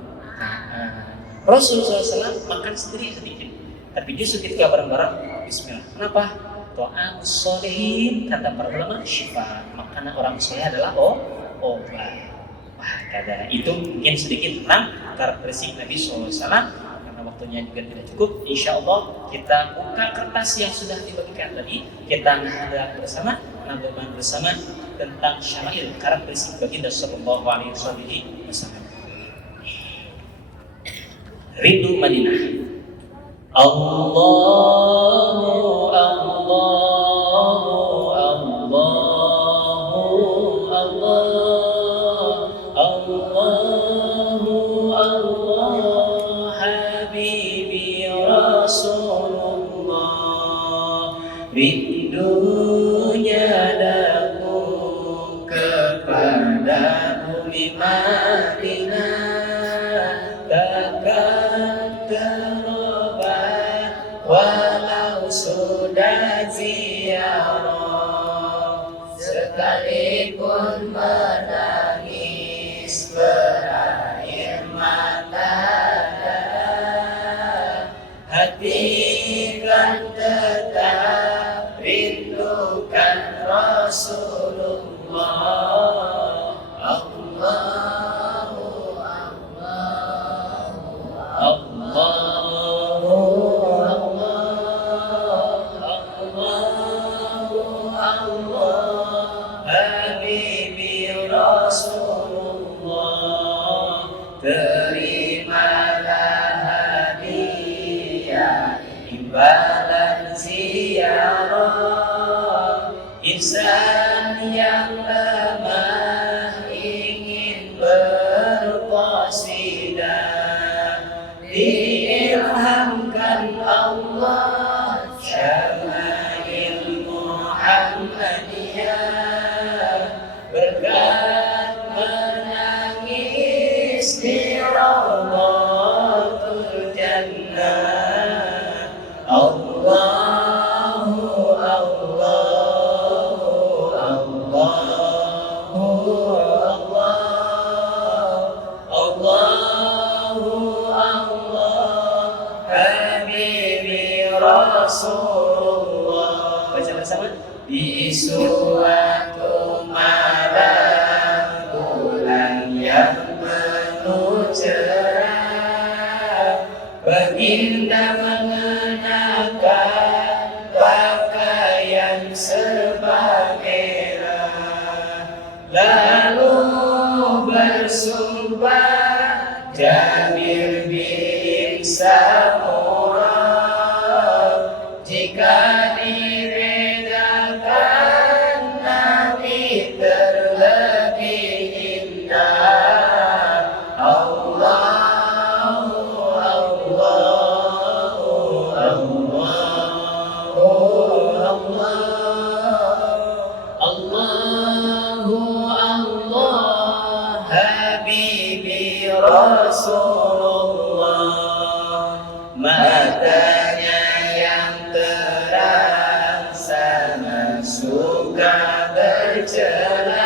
Rasulullah SAW makan sendiri sedikit, tapi justru ketika bareng-bareng Bismillah. Kenapa? Ta'amus sholihin, kata para ulama, syifa. Makanan orang soleh adalah obat. Wah, kada itu mungkin sedikit tentang karakteristik Nabi SAW. Waktunya juga tidak cukup. Insya Allah kita buka kertas yang sudah dibagikan tadi, kita menghadap bersama, menabung bersama tentang syama'il karakteristik baginda Sallallahu Alaihi Wasallam. Rindu Madinah. Allahu Allahu Allahu Allahu Allah. Rasulullah, rindunya daku kepada bumi Madinah, takkan terobat walau sudah ziarah, sekalipun menangis berair mata. Hati kan tetap rindukan Rasulullah. Allahu Allahu Allahu Allahu Allah, Habibi Rasulullah. Imbalan ziarah, insan yang lemah ingin berqasidah, diilhamkan Allah syama'il Muhammadiyah, berkat menangis di Rawdatul Jannah. Allahu Allahu Allahu Allahu Allah, Habibi Rasulullah. Baca bersama. Di suatu malam bulan yang penuh cerah, baginda mengenakan pakaian serba merah, lalu bersumpah Jabir bin Samurah, jika dibedakan Nabi terlebih indah. Allahu Allahu Allahu Allahu Allah Habibi Rasulullah. Matanya yang terang sangat suka bercelah,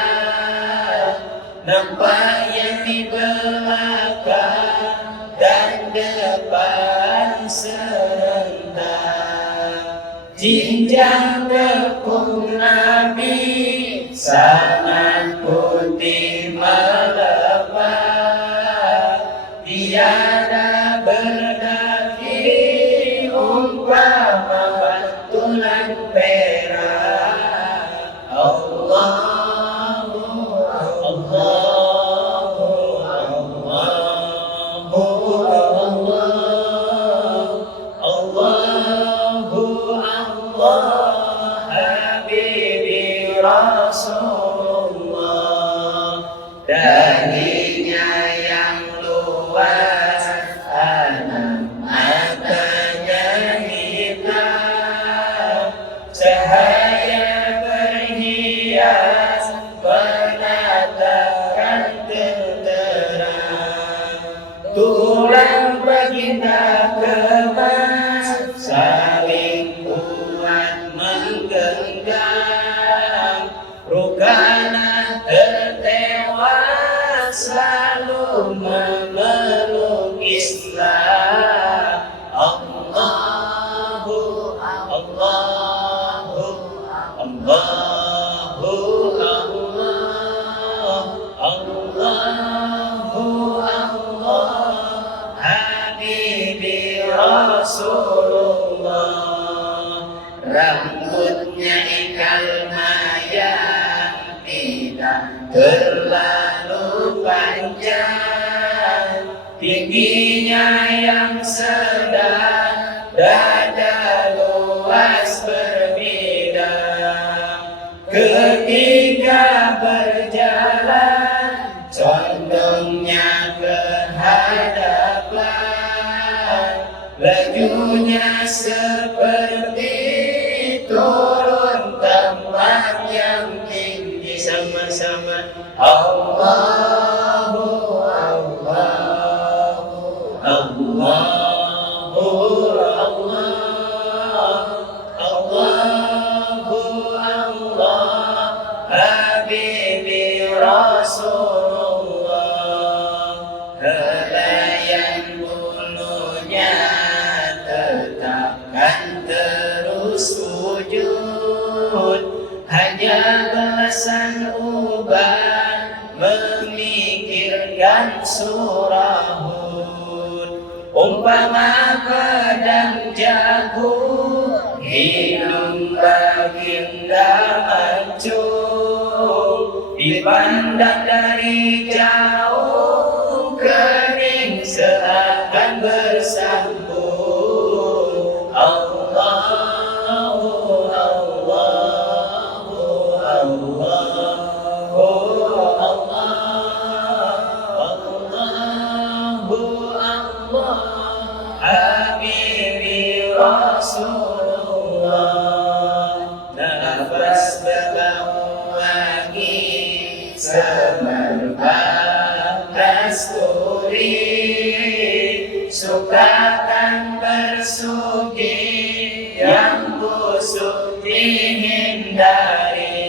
nampak yang di belakang dan depan serentak. Jinjang tekuk Nabi sangat putih melepat, tiada berdaki umpama batulan perak. Allahu Allahu Allahu Allahu Allah Habibi Rasulullah. Dahinya yang luas, anak matanya hitam, cahaya berhias menatakan tenteram. Tulang baginda kemas saling kuat menggenggam, Rukana tertewas selalu memeluk Islam. Allahu Allahu Allahu Allahu Allah Habibi Rasulullah. Rambutnya ikal mayang, tidak terlalu panjang, tingginya yang sedang, dada luas berbidang. Ketika berjalan, condongnya ke hadapan, lajunya seperti turun tempat yang tinggi. Sama-sama Allahu Allahu Allahu Allahu Allah Habibi Rasulullah. Helaian bulunya tetapkan terus sujud, hanya belasan uban memikirkan surah Hud. Umpama pedang jagung, hidung baginda mancung, dipandang dari jauh kening seakan bersambung. Allahu Allahu Allahu Allahu Allah Habibi Rasulullah. Nafas berbau wangi semerbak kasturi, sukakan bersugi yang busuk dihindari.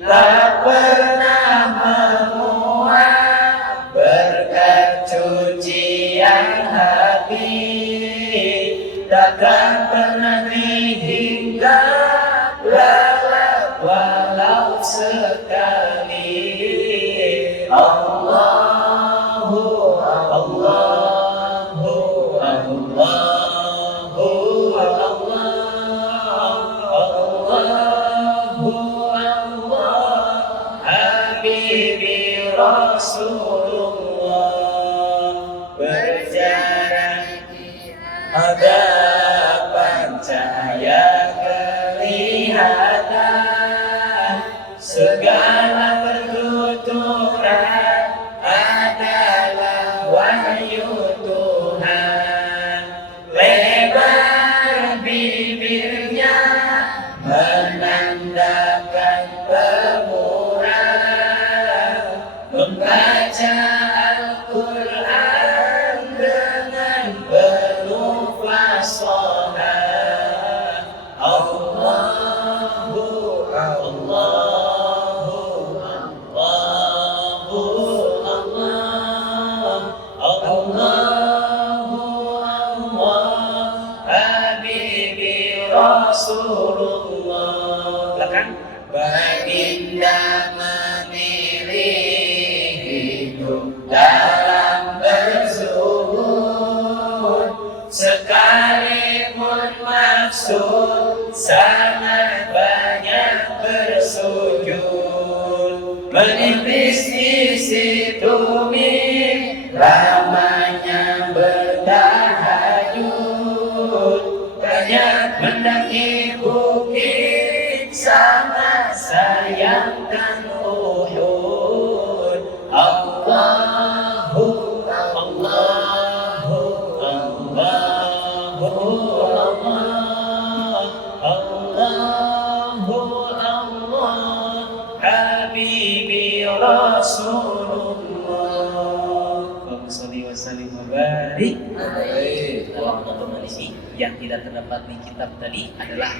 Tak pernah memuat berkat cucian hati, takkan pernah dihinggap lelah walau sekali. Allahu Allahu Allahu Allahu Allah Habibi Rasulullah. Berjarak hadapan cahaya kelihatan, segala pertuturan adalah wahyu Tuhan. Lebar bibirnya menandakan pemurah, membaca Al-Quran dengan penuh fasahah. Allahu Allahu Allahu Allah, Allahu Allah, Habibi Rasulullah. Belakang. Baginda memilih hidup dalam berzuhud, sekalipun maksud sangat banyak bersujud. Menipis isi tumis, lamanya bertahajud, banyak mendaki bukit, sama sayangkan Uhud. Allahu Allahu Allahu Allah, Allahu Allah, Habibi Rasulullah. Allahumma sholli wa sallim wa barik alaihi. Teman-teman ini yang tidak terdapat di kitab tadi adalah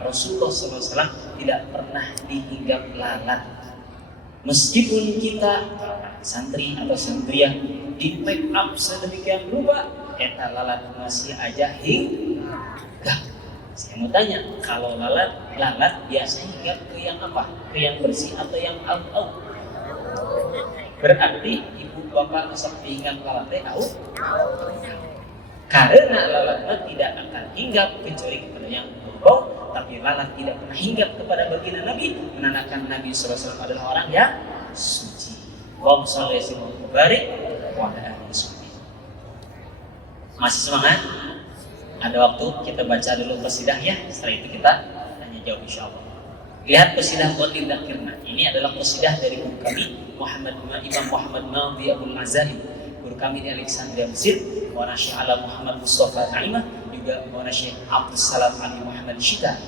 Rasulullah SAW tidak pernah dihinggap lalat. Meskipun kita santri atau santriah di make up sedemikian rupa, eta lalat masih aja hinggap. Saya mau tanya, kalau lalat biasanya hinggap ke yang apa? Ke yang bersih atau yang au-au? Berarti ibu bapak asal hinggap lalat teh au? Karena lalat tidak akan hinggap kecuali kepada yang bohong, tapi lalat tidak pernah hinggap kepada baginda Nabi, menandakan Nabi SAW adalah orang yang suci. Allahumma sholli wa barik wa ala alihi wasallam. Masih semangat? Ada waktu kita baca dulu qasidah ya. Setelah itu kita tanya jawab insyaallah. Lihat qasidah Qadir Dzakirna. Ini adalah qasidah dari guru kami Imam Muhammad Madhi Abdul Azaim, guru kami di Alexandria Mesir. Maulana Syekh Ala Muhammad Mustafa Naimah, juga Maulana Syekh Abdul Salam Ali Muhammad Syita.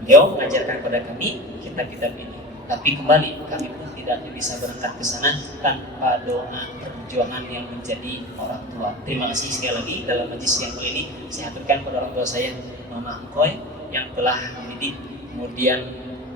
Beliau mengajarkan kepada kami kitab-kitab ini. Tapi kembali, kami pun tidak bisa berangkat ke sana tanpa doa perjuangan yang menjadi orang tua. Terima kasih sekali lagi dalam majlis yang mulia ini. Saya aturkan kepada orang tua saya, Mama Engkoy, yang telah mendidik, kemudian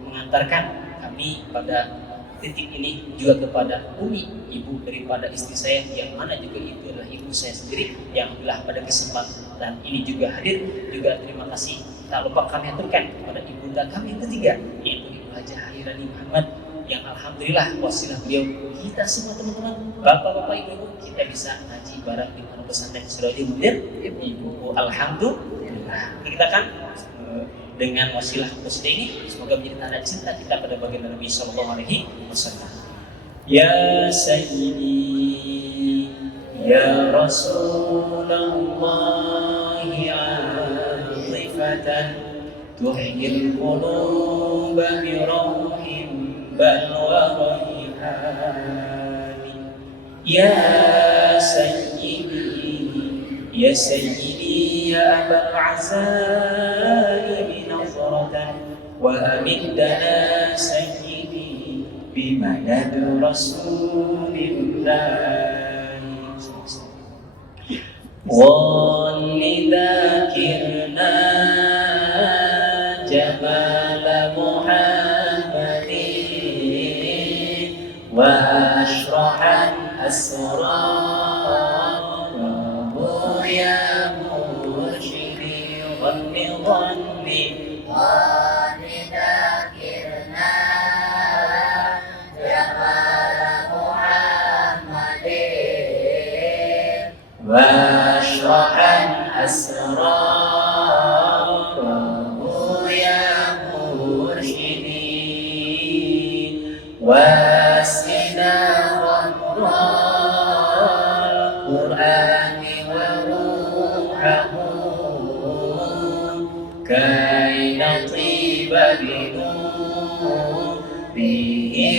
mengantarkan kami pada titik ini, juga kepada Umi, ibu daripada istri saya, yang mana juga itu adalah ibu saya sendiri, yang telah pada kesempatan ini juga hadir. Juga terima kasih tak lupa kami aturkan kepada ibunda kami yang ketiga, yaitu Ibu Hajah Hairani Muhammad, yang alhamdulillah wasilah beliau kita semua teman-teman, bapak-bapak, ibu-ibu, kita bisa ngaji bareng di pondok pesantren Siroji Munir. Ibu, alhamdulillah. Kita kan dengan wasilah qasidah ini semoga menjadi tanda cinta kita pada baginda Nabi sallallahu alaihi wasallam. Ya Sayyidi ya Rasulullah atifatan tuhyil quluba bi rawhin bal wa rayhan. Ya Sayyidi ya Sayyidi ya Abul Azaim وأمدنا سيدي بمدد رسول الله ولذاكرنا جمال محمد وأشرحا أسراره يا مرشدي ظني ظني ولذاكرنا جمال محمد واشرحا أسراره يا مرشدي واسقنا القرآن وروحه كي طيب بنوره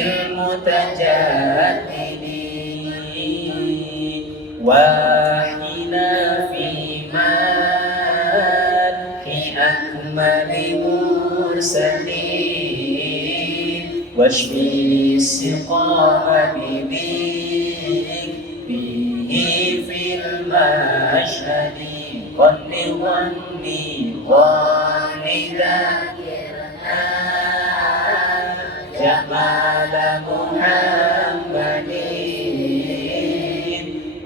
المتجدد واحنا في مدح أكمل مرسلين واشفي السقام بذكره في المشهد غني ذاكرنا جمال محمد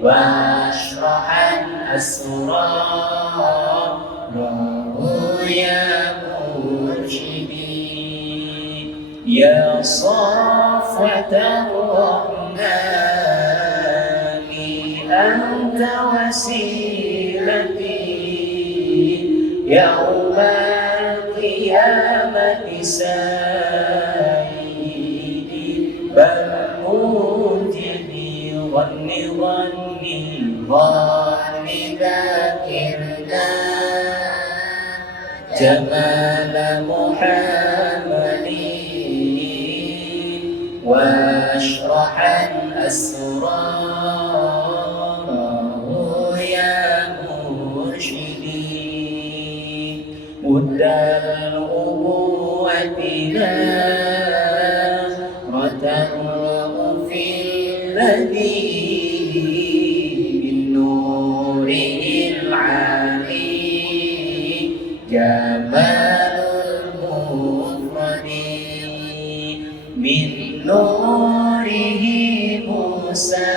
واشرحا أسراره يا مرشدي يا صفوة الرحمن أنت وسيلتي يوم القيامة سيدي بل موجدي غني ذاكرنا جمال محمد واشرحا أسراره يا مرشدي مد الأبوتنا وتغرق في الذي بالنور العالي جمال المفرد من نوره موسى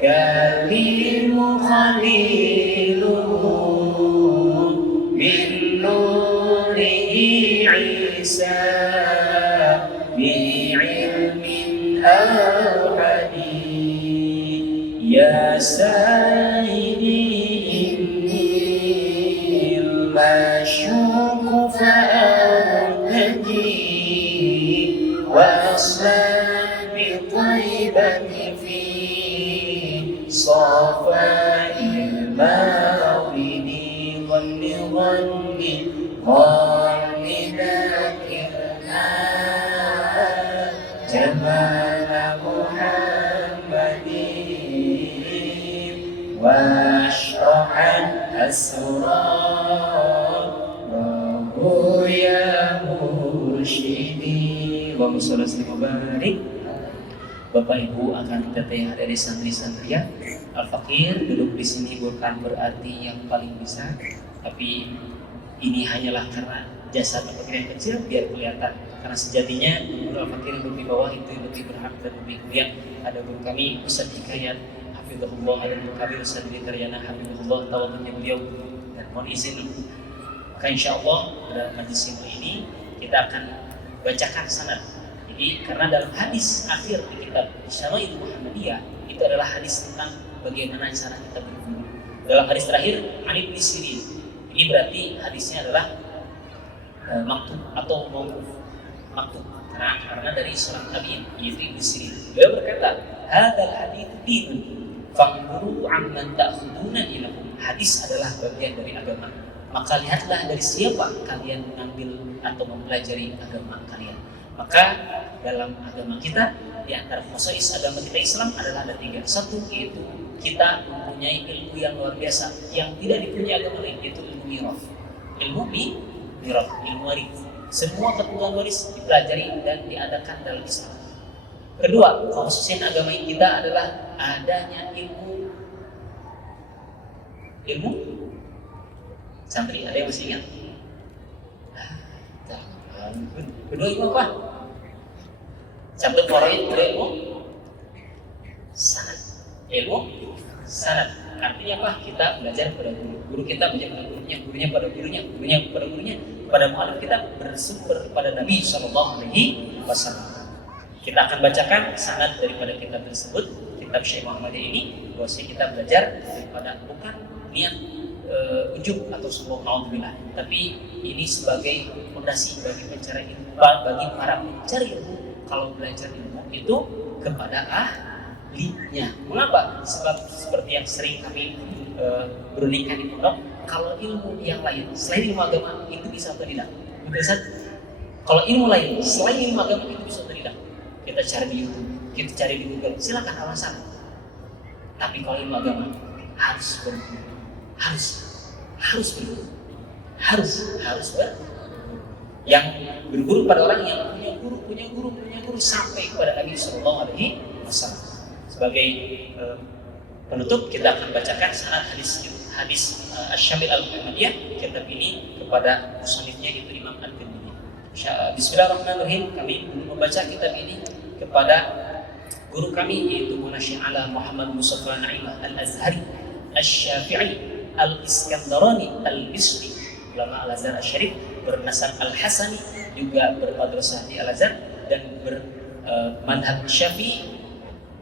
كريم خليله من نوره عيسى بعلم أوحد يا سيدي إني المشوق فأرتجي وأصلا بطيبة في صفاء المولد غني ذاكرنا جمال محمد واشرحا أسراره يا مرشدي اللهم صل وسلم وبارك. Bapak Ibu akan teteh yang ada di santri-santrian Al-Fakir duduk di sini bukan berarti yang paling bisa, tapi ini hanyalah karena jasad Al-Fakir yang kecil biar kelihatan. Karena sejatinya guru Al-Fakir yang di bawah itu lebih berhak dan lebih mulia. Ada guru kami Ustaz Hikayat Hafizahullah, ada guru kami Ustaz Ditaryana Hafizahullah, tawadhunya beliau, dan mohon izin. Maka insya Allah dalam majlis ini kita akan bacakan sanad. Jadi karena dalam hadis akhir di kitab Syama'il Muhammadiyah itu adalah hadis tentang bagaimana cara kita berwudu. Dalam hadis terakhir An Ibnu Sirin, ini berarti hadisnya adalah maktub atau mauquf. Maktub karena dari seorang tabi'in yaitu Ibnu Sirin. Beliau berkata, "Hadzal hadits dinun, fanzuru amman ta'khuduna ilahum." Hadis adalah bagian dari agama. Maka lihatlah dari siapa kalian mengambil atau mempelajari agama kalian. Maka dalam agama kita, di antara khosais agama kita Islam adalah ada 3. Satu, yaitu kita mempunyai ilmu yang luar biasa yang tidak dipunyai agama lain, yaitu ilmu mirath. Ilmu mirath, ilmu waris. Semua keturunan waris dipelajari dan diadakan dalam Islam. Kedua, khususnya agama kita adalah adanya ilmu santri. Ada yang masih ingat? Kedua ilmu apa? Satu faraid, kedua ilmu sanad. Ilmu sanad artinya apa? Kita belajar pada guru kita belajar pada gurunya, gurunya pada gurunya, gurunya pada gurunya. Pada mu'alif kita bersumber pada Nabi SAW. Kita akan bacakan sanad daripada kitab tersebut, kitab Syekh Muhammad ini, bahwasanya kita belajar daripada bukan niat ujub atau sebuah naudzubillah, tapi ini sebagai fondasi bagi pencari ilmu, bagi para pencari ilmu. Kalau belajar ilmu itu kepada ahlinya. Mengapa? Sebab seperti yang sering kami berundingkan di pondok, kalau ilmu yang lain selain ilmu agama itu bisa atau tidak? Betul. Kalau ilmu lain selain ilmu agama itu bisa atau tidak? Kita cari di YouTube, kita cari di Google, silakan alasan. Tapi kalau ilmu agama harus berguru, harus berguru, harus berguru. Yang berguru pada orang yang punya guru sampai kepada Nabi Sallallahu Alaihi Wasallam. Sebagai penutup kita akan bacakan sanad hadis Asy-Syamil Al-Muhammadiyah kitab ini kepada musannifnya yaitu Imam At-Tirmidzi. Bismillahirrahmanirrahim. Kami membaca kitab ini kepada guru kami yaitu Syekh Ala Muhammad Mustafa Naimah Al-Azhari Asy-Syafi'i Al-Iskandarani Al-Misri, ulama Al-Azhar Asy-Syarif, bernasab Al-Hasani, juga bermadrasah di Al-Azhar dan bermadhab Syafi'i.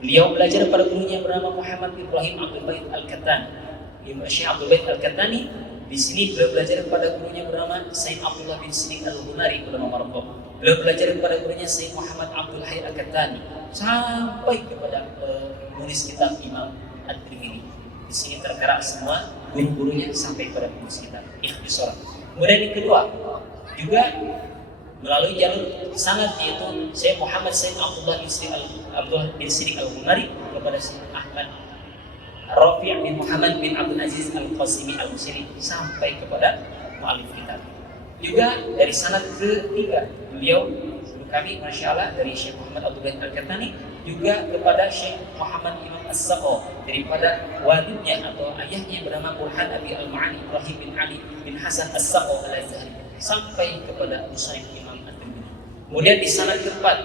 Beliau belajar pada gurunya bernama Muhammad Ibrahim Abdul Bait Al-Kattani. Syekh Abdul Bait Al-Kattani di sini beliau belajar pada gurunya bernama Sayyid Abdullah bin Siddiq Al-Ghumari ulama Maroko. Beliau belajar kepada gurunya Sayyid Muhammad Abdul Hayy Al-Kattani sampai kepada penulis kitab Imam At-Tirmidzi. Di sini tergerak semua guru-gurunya sampai kepada penulis kitab Ikhtisar. Kemudian yang kedua juga melalui jalur sanad yaitu Syekh Muhammad Sayyid Abdullah bin Siddiq Al-Ghumari kepada Syekh Ahmad Rafi' bin Muhammad bin Abdul Aziz Al-Qasimi Al-Musiri sampai kepada mu'alif kitab. Juga dari sanad ketiga beliau guru kami Masya Allah dari Syekh Muhammad Abdul Bait Al-Kattani juga kepada Syekh Muhammad Imam As-Saqo daripada walidnya atau ayahnya bernama Burhan Abi Al-Ma'ani Ibrahim bin Ali bin Hasan As-Saqo Al-Azhari sampai kepada musannif Imam At-Tirmidzi. Kemudian di sanad keempat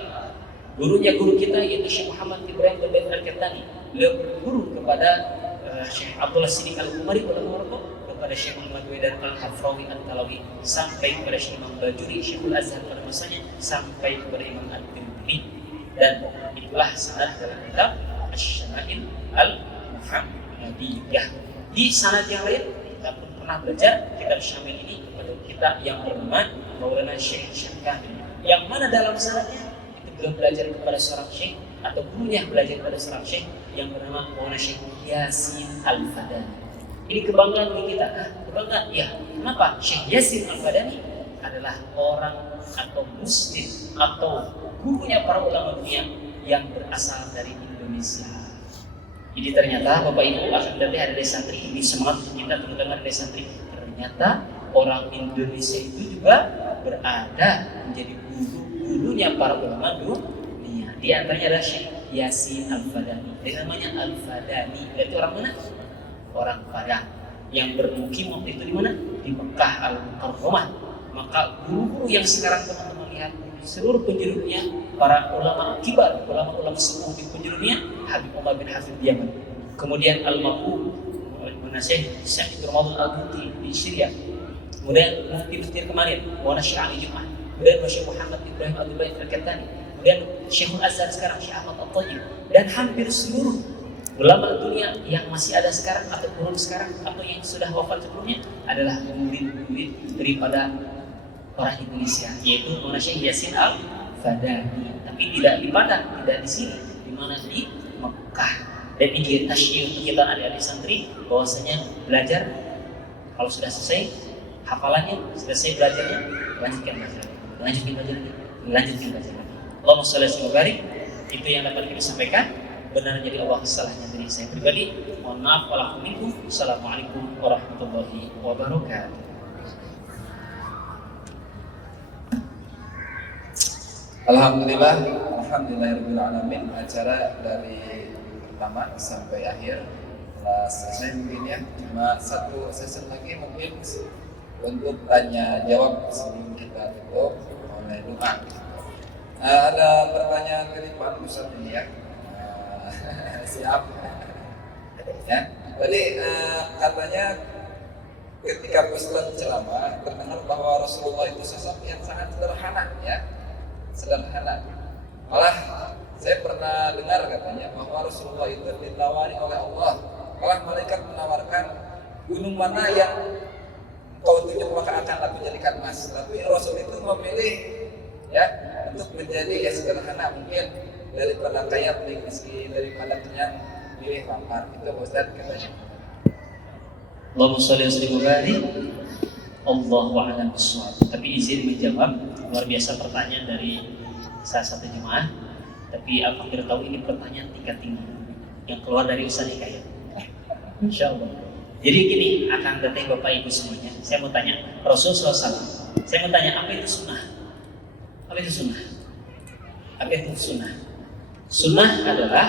gurunya guru kita yaitu Syekh Muhammad Ibrahim bin Al-Kattani, beliau berguru kepada Syekh Abdullah Siddiq Al-Ghumari ulama Maroko, kepada Syekh Muhammad Wedar Al-Hafrawi Al-Talawi sampai kepada Syekh Imam Bajuri Syekhul Azhar pada masanya sampai kepada Imam At-Tirmidzi. Dan itulah sanad dalam kitab Asy-Syama'il Al-Muhammadiyah. Di sanad yang lain kita pun pernah belajar kitab Syamil ini kepada kita yang bernama Maulana Syekh Syamil, yang mana dalam sanadnya itu beliau belajar kepada seorang syekh atau gurunya belajar kepada seorang syekh yang bernama Maulana Syekh Yasin Al-Fadani. Ini kebanggaan bagi kita. Kebanggaan, ya. Kenapa? Syekh Yasin Al-Fadani adalah orang atau muslim atau gurunya para ulama dunia yang berasal dari Indonesia. Jadi ternyata Bapak Ibu alhamdulillah ada santri ini semangat kita teman-teman ada santri. Ternyata orang Indonesia itu juga berada menjadi guru-gurunya para ulama dunia. Di antaranya adalah Syekh Yasin Al-Fadani. Dia namanya Al-Fadani. Itu orang mana? Orang Padang yang bermukim waktu itu di mana? Di Mekah Al-Mukarramah. Maka guru-guru yang sekarang teman-teman lihat seluruh penjurusnya para ulama kibar, ulama-ulama sepuh di penjurusnya Habib Umar bin Hafid Yaman. Kemudian Al-Maqbu Syekh Ramadan Al-Buti di Syria. Kemudian mufti kemarin Maulana Syekh Ali Jum'ah. Kemudian Syekh Muhammad Ibrahim Abdul Bait Al-Kattani. Kemudian Syekhul Azhar sekarang Syekh Ahmad At-Thayyib, dan hampir seluruh ulama dunia yang masih ada sekarang atau turun sekarang atau yang sudah wafat sebelumnya adalah murid-murid daripada orang Indonesia, yaitu Maulana Syekh Yasin Al-Fadani. Tapi tidak di Padang, tidak di sini, di mana di Mekah. Dan ini tasyir untuk kita adik-adik santri bahwasanya belajar kalau sudah selesai hafalannya, selesai belajarnya, lanjutkan belajar lagi. Allahumma shalli wa barik. Itu yang dapat kami sampaikan. Benar jadi Allah, salahnya dari saya pribadi. Mohon maaf walakum minkum. Assalamualaikum warahmatullahi wabarakatuh. Alhamdulillahirabbil alamin. Acara dari pertama sampai akhir telah selesai mungkin ya. Cuma satu sesi lagi mungkin untuk tanya jawab sebelum kita tutup oleh doa. Ada pertanyaan dari Pak Ustaz ini ya. Siap. Ya. Tadi katanya ketika Ustaz ceramah terdengar bahwa Rasulullah itu sosok yang sangat sederhana ya. Sederhana. Malah saya pernah dengar katanya bahwa Rasulullah itu ditawari oleh Allah. Malah malaikat menawarkan gunung mana yang kau tunjuk maka akan aku jadikan emas. Tapi Rasul itu memilih ya untuk menjadi ya sederhana mungkin daripada kaya pilih miskin, daripada kenyang pilih lapar. Itu Ustaz katanya. Allahumma sholli wa sallim wa barik. Allahu a'lam bishawab. Tapi izin menjawab, luar biasa pertanyaan dari salah satu jemaah. Tapi aku tidak tahu ini pertanyaan tingkat tinggi yang keluar dari Ustaz Hikayat. Insya Allah. Jadi gini, akan datang Bapak Ibu semuanya. Saya mau tanya, Rasulullah SAW. Saya mau tanya, apa itu sunnah? Apa itu sunnah? Apa itu sunnah? Sunnah adalah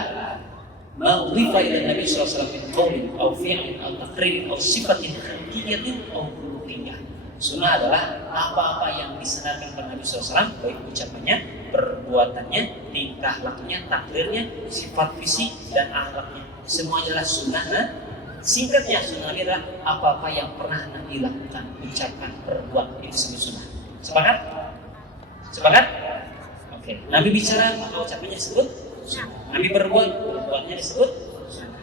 ma'udhifa ila Nabi SAW min qawlin, au fi'lin, au taqririn, au sifatin khalqiyatin, au khuluqiyah. Sunnah adalah apa-apa yang disenarkan kepada Nabi SAW, baik ucapannya, perbuatannya, tingkah lakunya, takrirnya, sifat fisik dan akhlaknya. Semuanya adalah sunnah. Singkatnya, sunnah adalah apa-apa yang pernah Nabi lakukan, ucapkan, perbuat, itu disebut sunnah. Sepakat? Sepakat? Oke. Nabi bicara, maka ucapannya disebut sunnah. Nabi berbuat, perbuatnya disebut sunnah.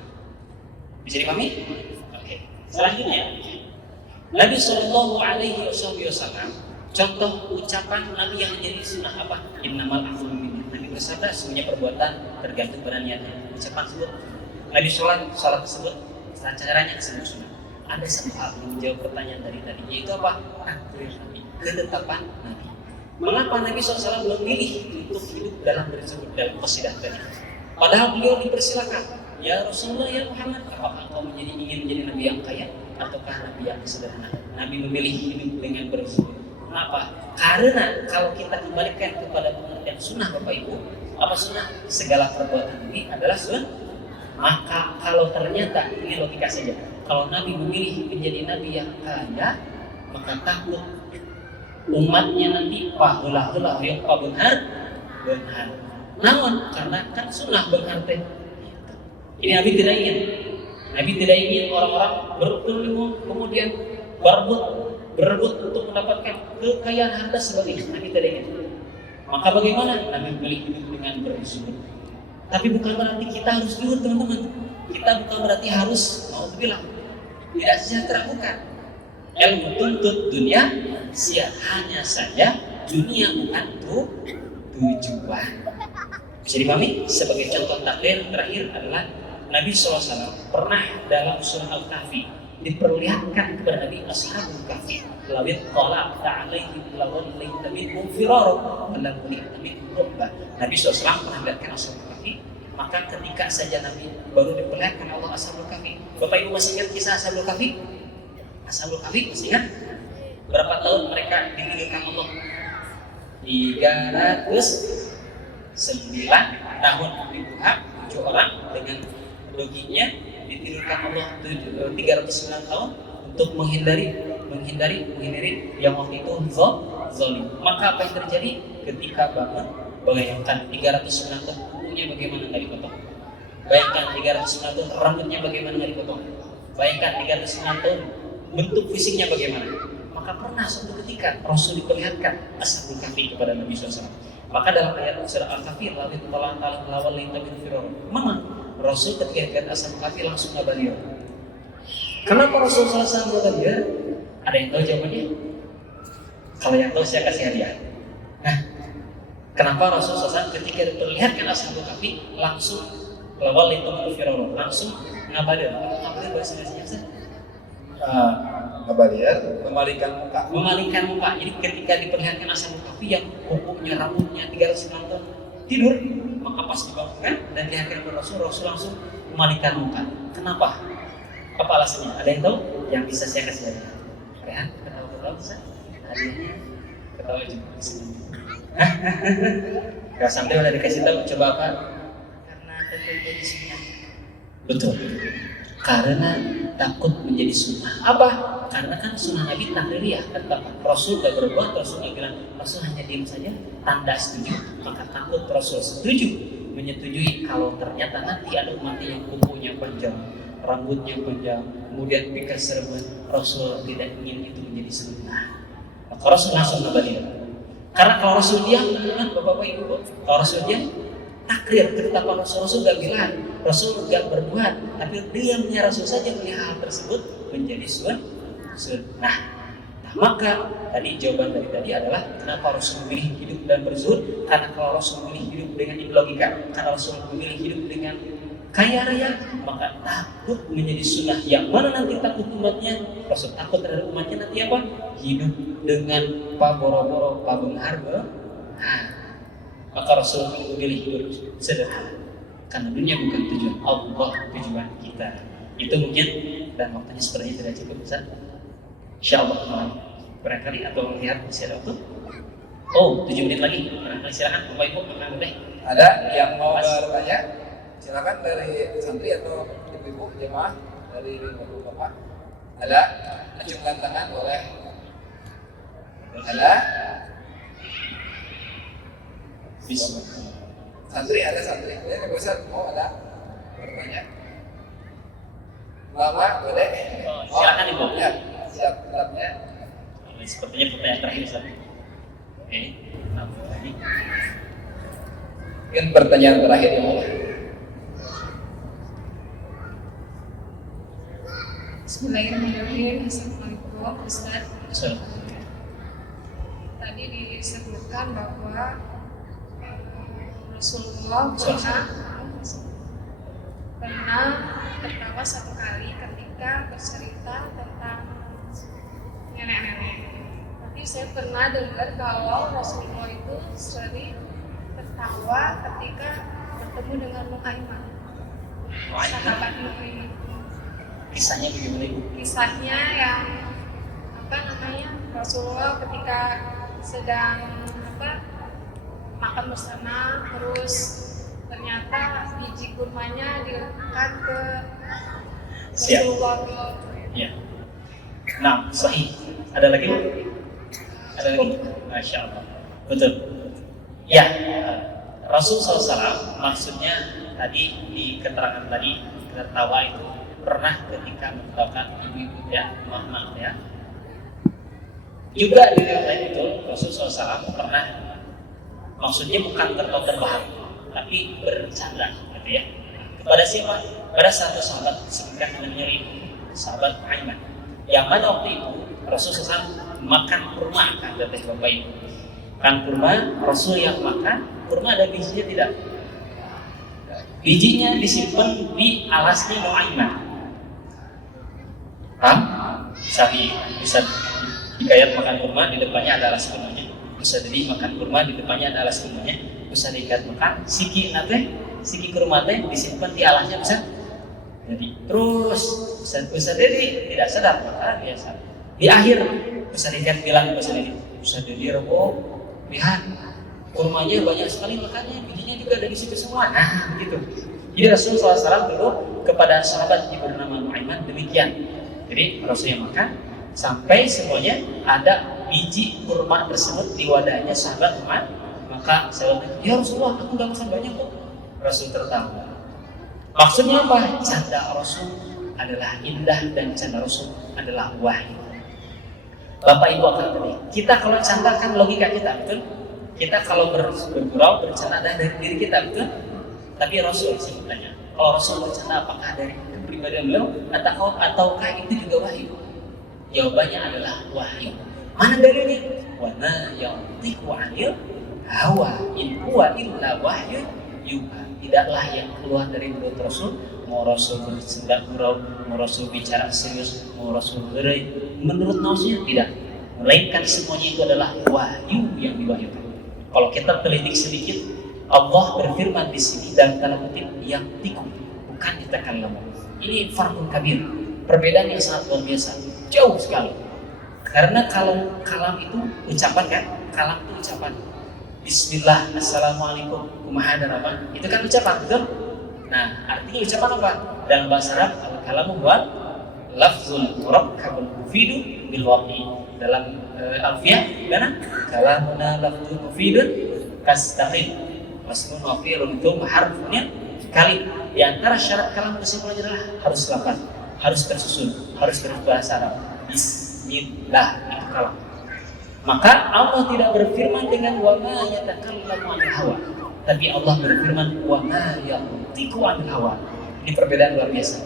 Bisa dipahami? Oke. Selanjutnya, Nabi Shallallahu Alaihi Wasallam, contoh ucapan Nabi yang menjadi sunnah apa? Innamal a'malu binniyat. Nabi bersabda, semuanya perbuatan tergantung pada niatnya. Ucapan tersebut. Nabi sholat tersebut, caranya disebut sunnah. Ada satu hal yang menjawab pertanyaan dari tadi, yaitu apa? Takdir Nabi, ketetapan Nabi. Mengapa Nabi SAW memilih untuk hidup dalam qasidah tadi? Padahal beliau dipersilakan. Ya Rasulullah, ya Muhammad, apakah engkau ingin menjadi Nabi yang kaya ataukah Nabi yang sederhana? Nabi memilih hidup dengan bersyukur. Kenapa? Karena kalau kita kembalikan kepada pengertian sunnah Bapak Ibu, apa sunnah? Segala perbuatan ini adalah sunnah. Maka kalau ternyata, ini logika saja, kalau Nabi memilih menjadi Nabi yang kaya, maka takut umatnya nanti pahulah-hulah yang benar. Namun karena kan sunnah benar. Ini Nabi tidak ingin. Nabi tidak ingin orang-orang berkeliling kemudian berebut untuk mendapatkan kekayaan harta sebagainya. Nabi tidak ingin. Maka bagaimana? Nabi memilih hidup dengan bersyukur. Tapi bukan berarti kita harus zuhud, teman-teman. Kita bukan berarti harus bilang tidak sejahtera, bukan. Ilmu tuntut dunia sia, hanya saja dunia bukan tujuan. Bisa dipahami? Sebagai contoh takdir terakhir adalah Nabi SAW pernah dalam surah Al-Kahfi diperlihatkan kepada Nabi Ashabul Kahfi, lawit qala ta'alaihim lawallayta minhum firara walam kulita minhum rubba. Nabi SAW pernah melihatkan Ashabul Kahfi, maka ketika saja Nabi baru diperlihatkan Allah Ashabul Kahfi. Bapak Ibu masih ingat kisah Ashabul Kahfi? Ashabul Kahfi masih ingat? Berapa tahun mereka ditinggalkan Allah? 309 tahun dibuat 7 orang dengan loginya ditidurkan Allah 309 tahun untuk menghindari yang waktu itu zalim. Maka apa yang terjadi ketika bangun? Bayangkan 309 tahun kukunya bagaimana nggak dipotong? Bayangkan 309 tahun rambutnya bagaimana nggak dipotong? Bayangkan 309 tahun bentuk fisiknya bagaimana? Maka pernah suatu ketika Rasul diperlihatkan Ashabul Kahfi kepada Nabi SAW. Maka dalam ayat surah Al-Kahfi, lawit talang lawal linta min firor. Memang Rasul ketika lihat Ashabul Kahfi langsung ngabalir. Kenapa Rasul SAW ngabalir? Ada yang tahu jawabannya? Kalau yang tahu saya kasih hadiah. Nah, kenapa Rasul SAW ketika diperlihatkan Ashabul Kahfi langsung lawal linta min firor, langsung ngabalir? Ngabalir bahasa Indonesia? Memalingkan muka. Jadi ketika diperlihatkan Ashabul Kahfi yang kukunya, rambutnya 309 tahun tidur, maka pas dibangunkan dan dilihatkan oleh Rasul langsung memalingkan muka. Kenapa? Apa alasannya? Ada yang tahu? Yang bisa saya kasih hadiah? Rehan, ketawa bisa? Hadiahnya ketawa juga. Kalau sampai udah dikasih tahu, coba apa? Karena takut kondisinya. Betul. Karena takut menjadi sunnah. Apa? Karena kan sunnah Nabi takdiriyah, kata Rasul gak berbuat, Rasul gak bilang, Rasul hanya diam saja, tanda setuju. Maka takut Rasul menyetujui kalau ternyata nanti ada umat yang kukunya panjang, rambutnya panjang, kemudian pikir serban. Rasul tidak ingin itu menjadi sunnah. Maka Rasul langsung ngabarin. Karena kalau Rasul diam, Bapak Ibu, kalau Rasul diam, takrir ketetapan Rasul gak bilang, Rasul gak berbuat, tapi diamnya Rasul saja melihat hal tersebut menjadi sunnah. Nah, maka tadi jawaban dari tadi adalah kenapa Rasul memilih hidup dan berzuhud? Karena kalau Rasul memilih hidup dengan logika, karena Rasul memilih hidup dengan kaya raya, maka takut menjadi sunnah. Yang mana nanti takut umatnya? Rasul takut terhadap umatnya nanti apa? Hidup dengan boro-boro pabung harga. Maka Rasul memilih hidup sederhana. Karena dunia bukan tujuan Allah, tujuan kita. Itu mungkin, dan waktunya sepertinya tidak cukup, Ustaz. Insyaallah barangkali atau lihat masih ada waktu. Oh, 7 menit lagi. Barangkali silakan Bapak Ibu, maka boleh. Ada yang mau bertanya? Silakan dari santri atau ibu-ibu jemaah dari bapak. Ada? Acungkan tangan boleh. Ada? Bisa. Santri ada santri. Ya, Ustaz mau ada bertanya? Bapak boleh? Silakan Ibu. Ya, siap tetapnya. Sepertinya pertanyaan terakhir Ustaz. Oke, apa lagi? Mungkin pertanyaan terakhir ya Allah. Bismillahirrahmanirrahim. Assalamualaikum Ustaz. Assalamualaikum. Tadi disebutkan bahwa Rasulullah pernah tertawa satu kali ketika bercerita tentang nenek-nenek. Tapi saya pernah dengar kalau Rasulullah itu sering tertawa ketika bertemu dengan Muhammad, sahabat Muhammad. Kisahnya bagaimana Ibu? Kisahnya yang Rasulullah ketika sedang makan bersama, terus ternyata biji kurmanya diletakkan ke Rasulullah. Ya. Nah, sahih. Ada lagi Bu? Ada lagi? Masya Allah. Betul. Ya, Rasul SAW maksudnya tadi di keterangan tadi tertawa itu pernah ketika mendoakan ibu-ibu ya, mama ya. Juga di lain itu Rasul SAW pernah maksudnya bukan tertawa terbahak, tapi bercanda, gitu ya. Kepada siapa? Pada satu sahabat disebutkan namanya sahabat Aiman. Yang mana waktu itu Rasul SAW makan kurma kan, teteh bapak ibu. Kan kurma, Rasul yang makan kurma ada bijinya tidak? Bijinya disimpan di alasnya Nuaiman. Bisa dikayat makan kurma di depannya ada alas kurmanya. Bisa jadi makan kurma di depannya ada alas kurmanya. Bisa diikat makan siki kurma teh disimpan di alasnya bisa. Jadi terus bisa jadi tidak sadar maka biasa. Di akhir bisa diikat bilang bisa jadi rebo lihat kurmanya banyak sekali makannya, bijinya juga ada di situ semua. Nah, gitu. Jadi Rasulullah SAW dulu kepada sahabat yang bernama Nuaiman demikian. Jadi Rasul yang makan sampai semuanya ada biji kurma tersebut di wadahnya sahabat Muhammad. Maka sahabat, ya Rasulullah, aku nggak makan banyak kok. Rasul tertawa. Maksudnya apa? Canda Rasul adalah indah dan canda Rasul adalah wahyu. Bapak Ibu akan tadi. Kita kalau canda kan logika kita, betul? Kita kalau bergurau bercanda dari diri kita, betul? Tapi Rasul sebetulnya, kalau Rasul bercanda apakah dari kepribadian beliau ataukah itu juga wahyu? Jawabannya adalah wahyu. Mana dalilnya? Wa ma yantiqu 'anil hawa in huwa illa wahyu yuha. Tidaklah yang keluar dari mulut Rasul, mau Rasul bercanda gurau, mau Rasul bicara serius, mau Rasul berai, menurut nafsunya tidak. Melainkan semuanya itu adalah wahyu yang diwahyukan. Kalau kita telitik sedikit, Allah berfirman di sini dalam tanda kutip yang tikung, bukan yatakallamu. Ini farqun kabir, perbedaan yang sangat luar biasa, jauh sekali. Karena kalau kalam itu ucapan kan, kalam itu ucapan. Bismillah, assalamualaikum, kumahadarabah. Itu kan ucapan, betul? Nah, artinya ucapan apa? Dalam bahasa Arab, al-kalamu huwa lafzul murakkabul mufidu bil waqi. Dalam alfiyah, gimana? Kalamuna lafzul mufidun kastaqim. Wasmun wa fi'lun itu harfnya kalim. Di antara syarat kalam kesimpulannya adalah harus lafaz, harus tersusun, harus berbahasa Arab. Bismillah, itu kalam. Maka Allah tidak berfirman dengan wa ma yatakallamu 'anil hawa, tapi Allah berfirman wa ma yantiqu 'anil hawa. Ini perbedaan luar biasa.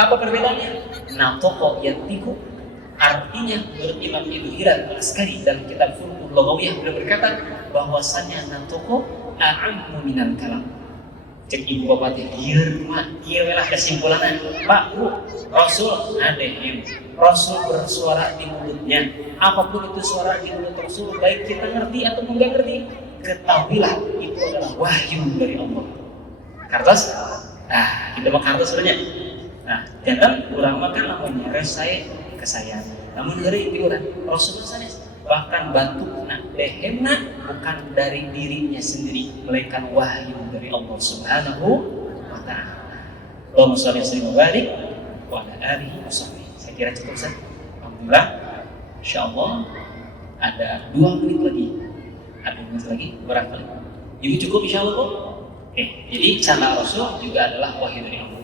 Apa perbedaannya? Natoko yantiqu artinya menurut Imam Ibnu Hiran Al-Askari dalam kitab Furu'ul Lughawiyah beliau berkata bahwasannya natoko a'ammu minal kalam. Cek ibu bapak teh kieu mah kieu lah kesimpulanna. Pak, Bu, Rasul ADM. Rasul bersuara di mulutnya. Apapun itu suara di mulut Rasul, baik kita ngerti atau enggak ngerti, ketahuilah itu adalah wahyu dari Allah. Kartos? Nah, kita mah kartos sebenarnya. Nah, jangan urang mah kan lamun saya ke saya. Namun dari itu urang Rasul sanes bahkan batukna dehena bukan dari dirinya sendiri, melainkan wahyu dari Allah Subhanahu wa taala. Allahumma shalli wa barik wa ala alihi wasahbihi. Saya kira cukup Ustaz. Alhamdulillah. Insyaallah ada 2 menit lagi. Ada 2 menit lagi barangkali. Jadi cukup insyaallah kok. Oke, jadi cara Rasul juga adalah wahyu dari Allah.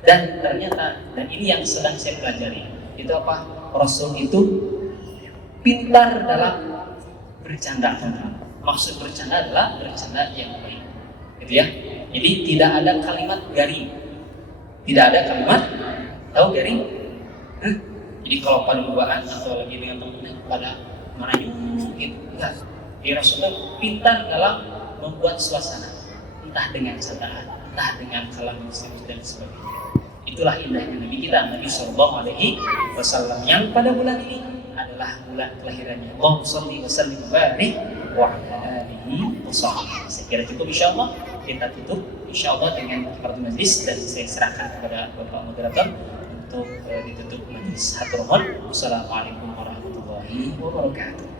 Dan ternyata, dan ini yang sedang saya pelajari, itu apa? Rasul itu pintar dalam bercanda. Maksud bercanda adalah bercanda yang baik, gitu ya. Jadi tidak ada kalimat garing, tidak ada kalimat tahu garing. Jadi kalau pada duaan atau lagi dengan teman-teman pada mana gitu, enggak. Jadi Rasulullah pintar dalam membuat suasana, entah dengan candaan, entah dengan kalam dan sebagainya. Itulah indahnya Nabi kita, Nabi Sallallahu Alaihi Wasallam, yang pada bulan ini adalah bulan kelahirannya. Allahumma shalli wa sallim wa barik wa ala alihi wasahbihi. Saya kira cukup insyaallah. Kita tutup insyaallah dengan kafaratul majlis, dan saya serahkan kepada Bapak moderator untuk ditutup majlis. Hatur nuhun. Wassalamualaikum warahmatullahi wabarakatuh.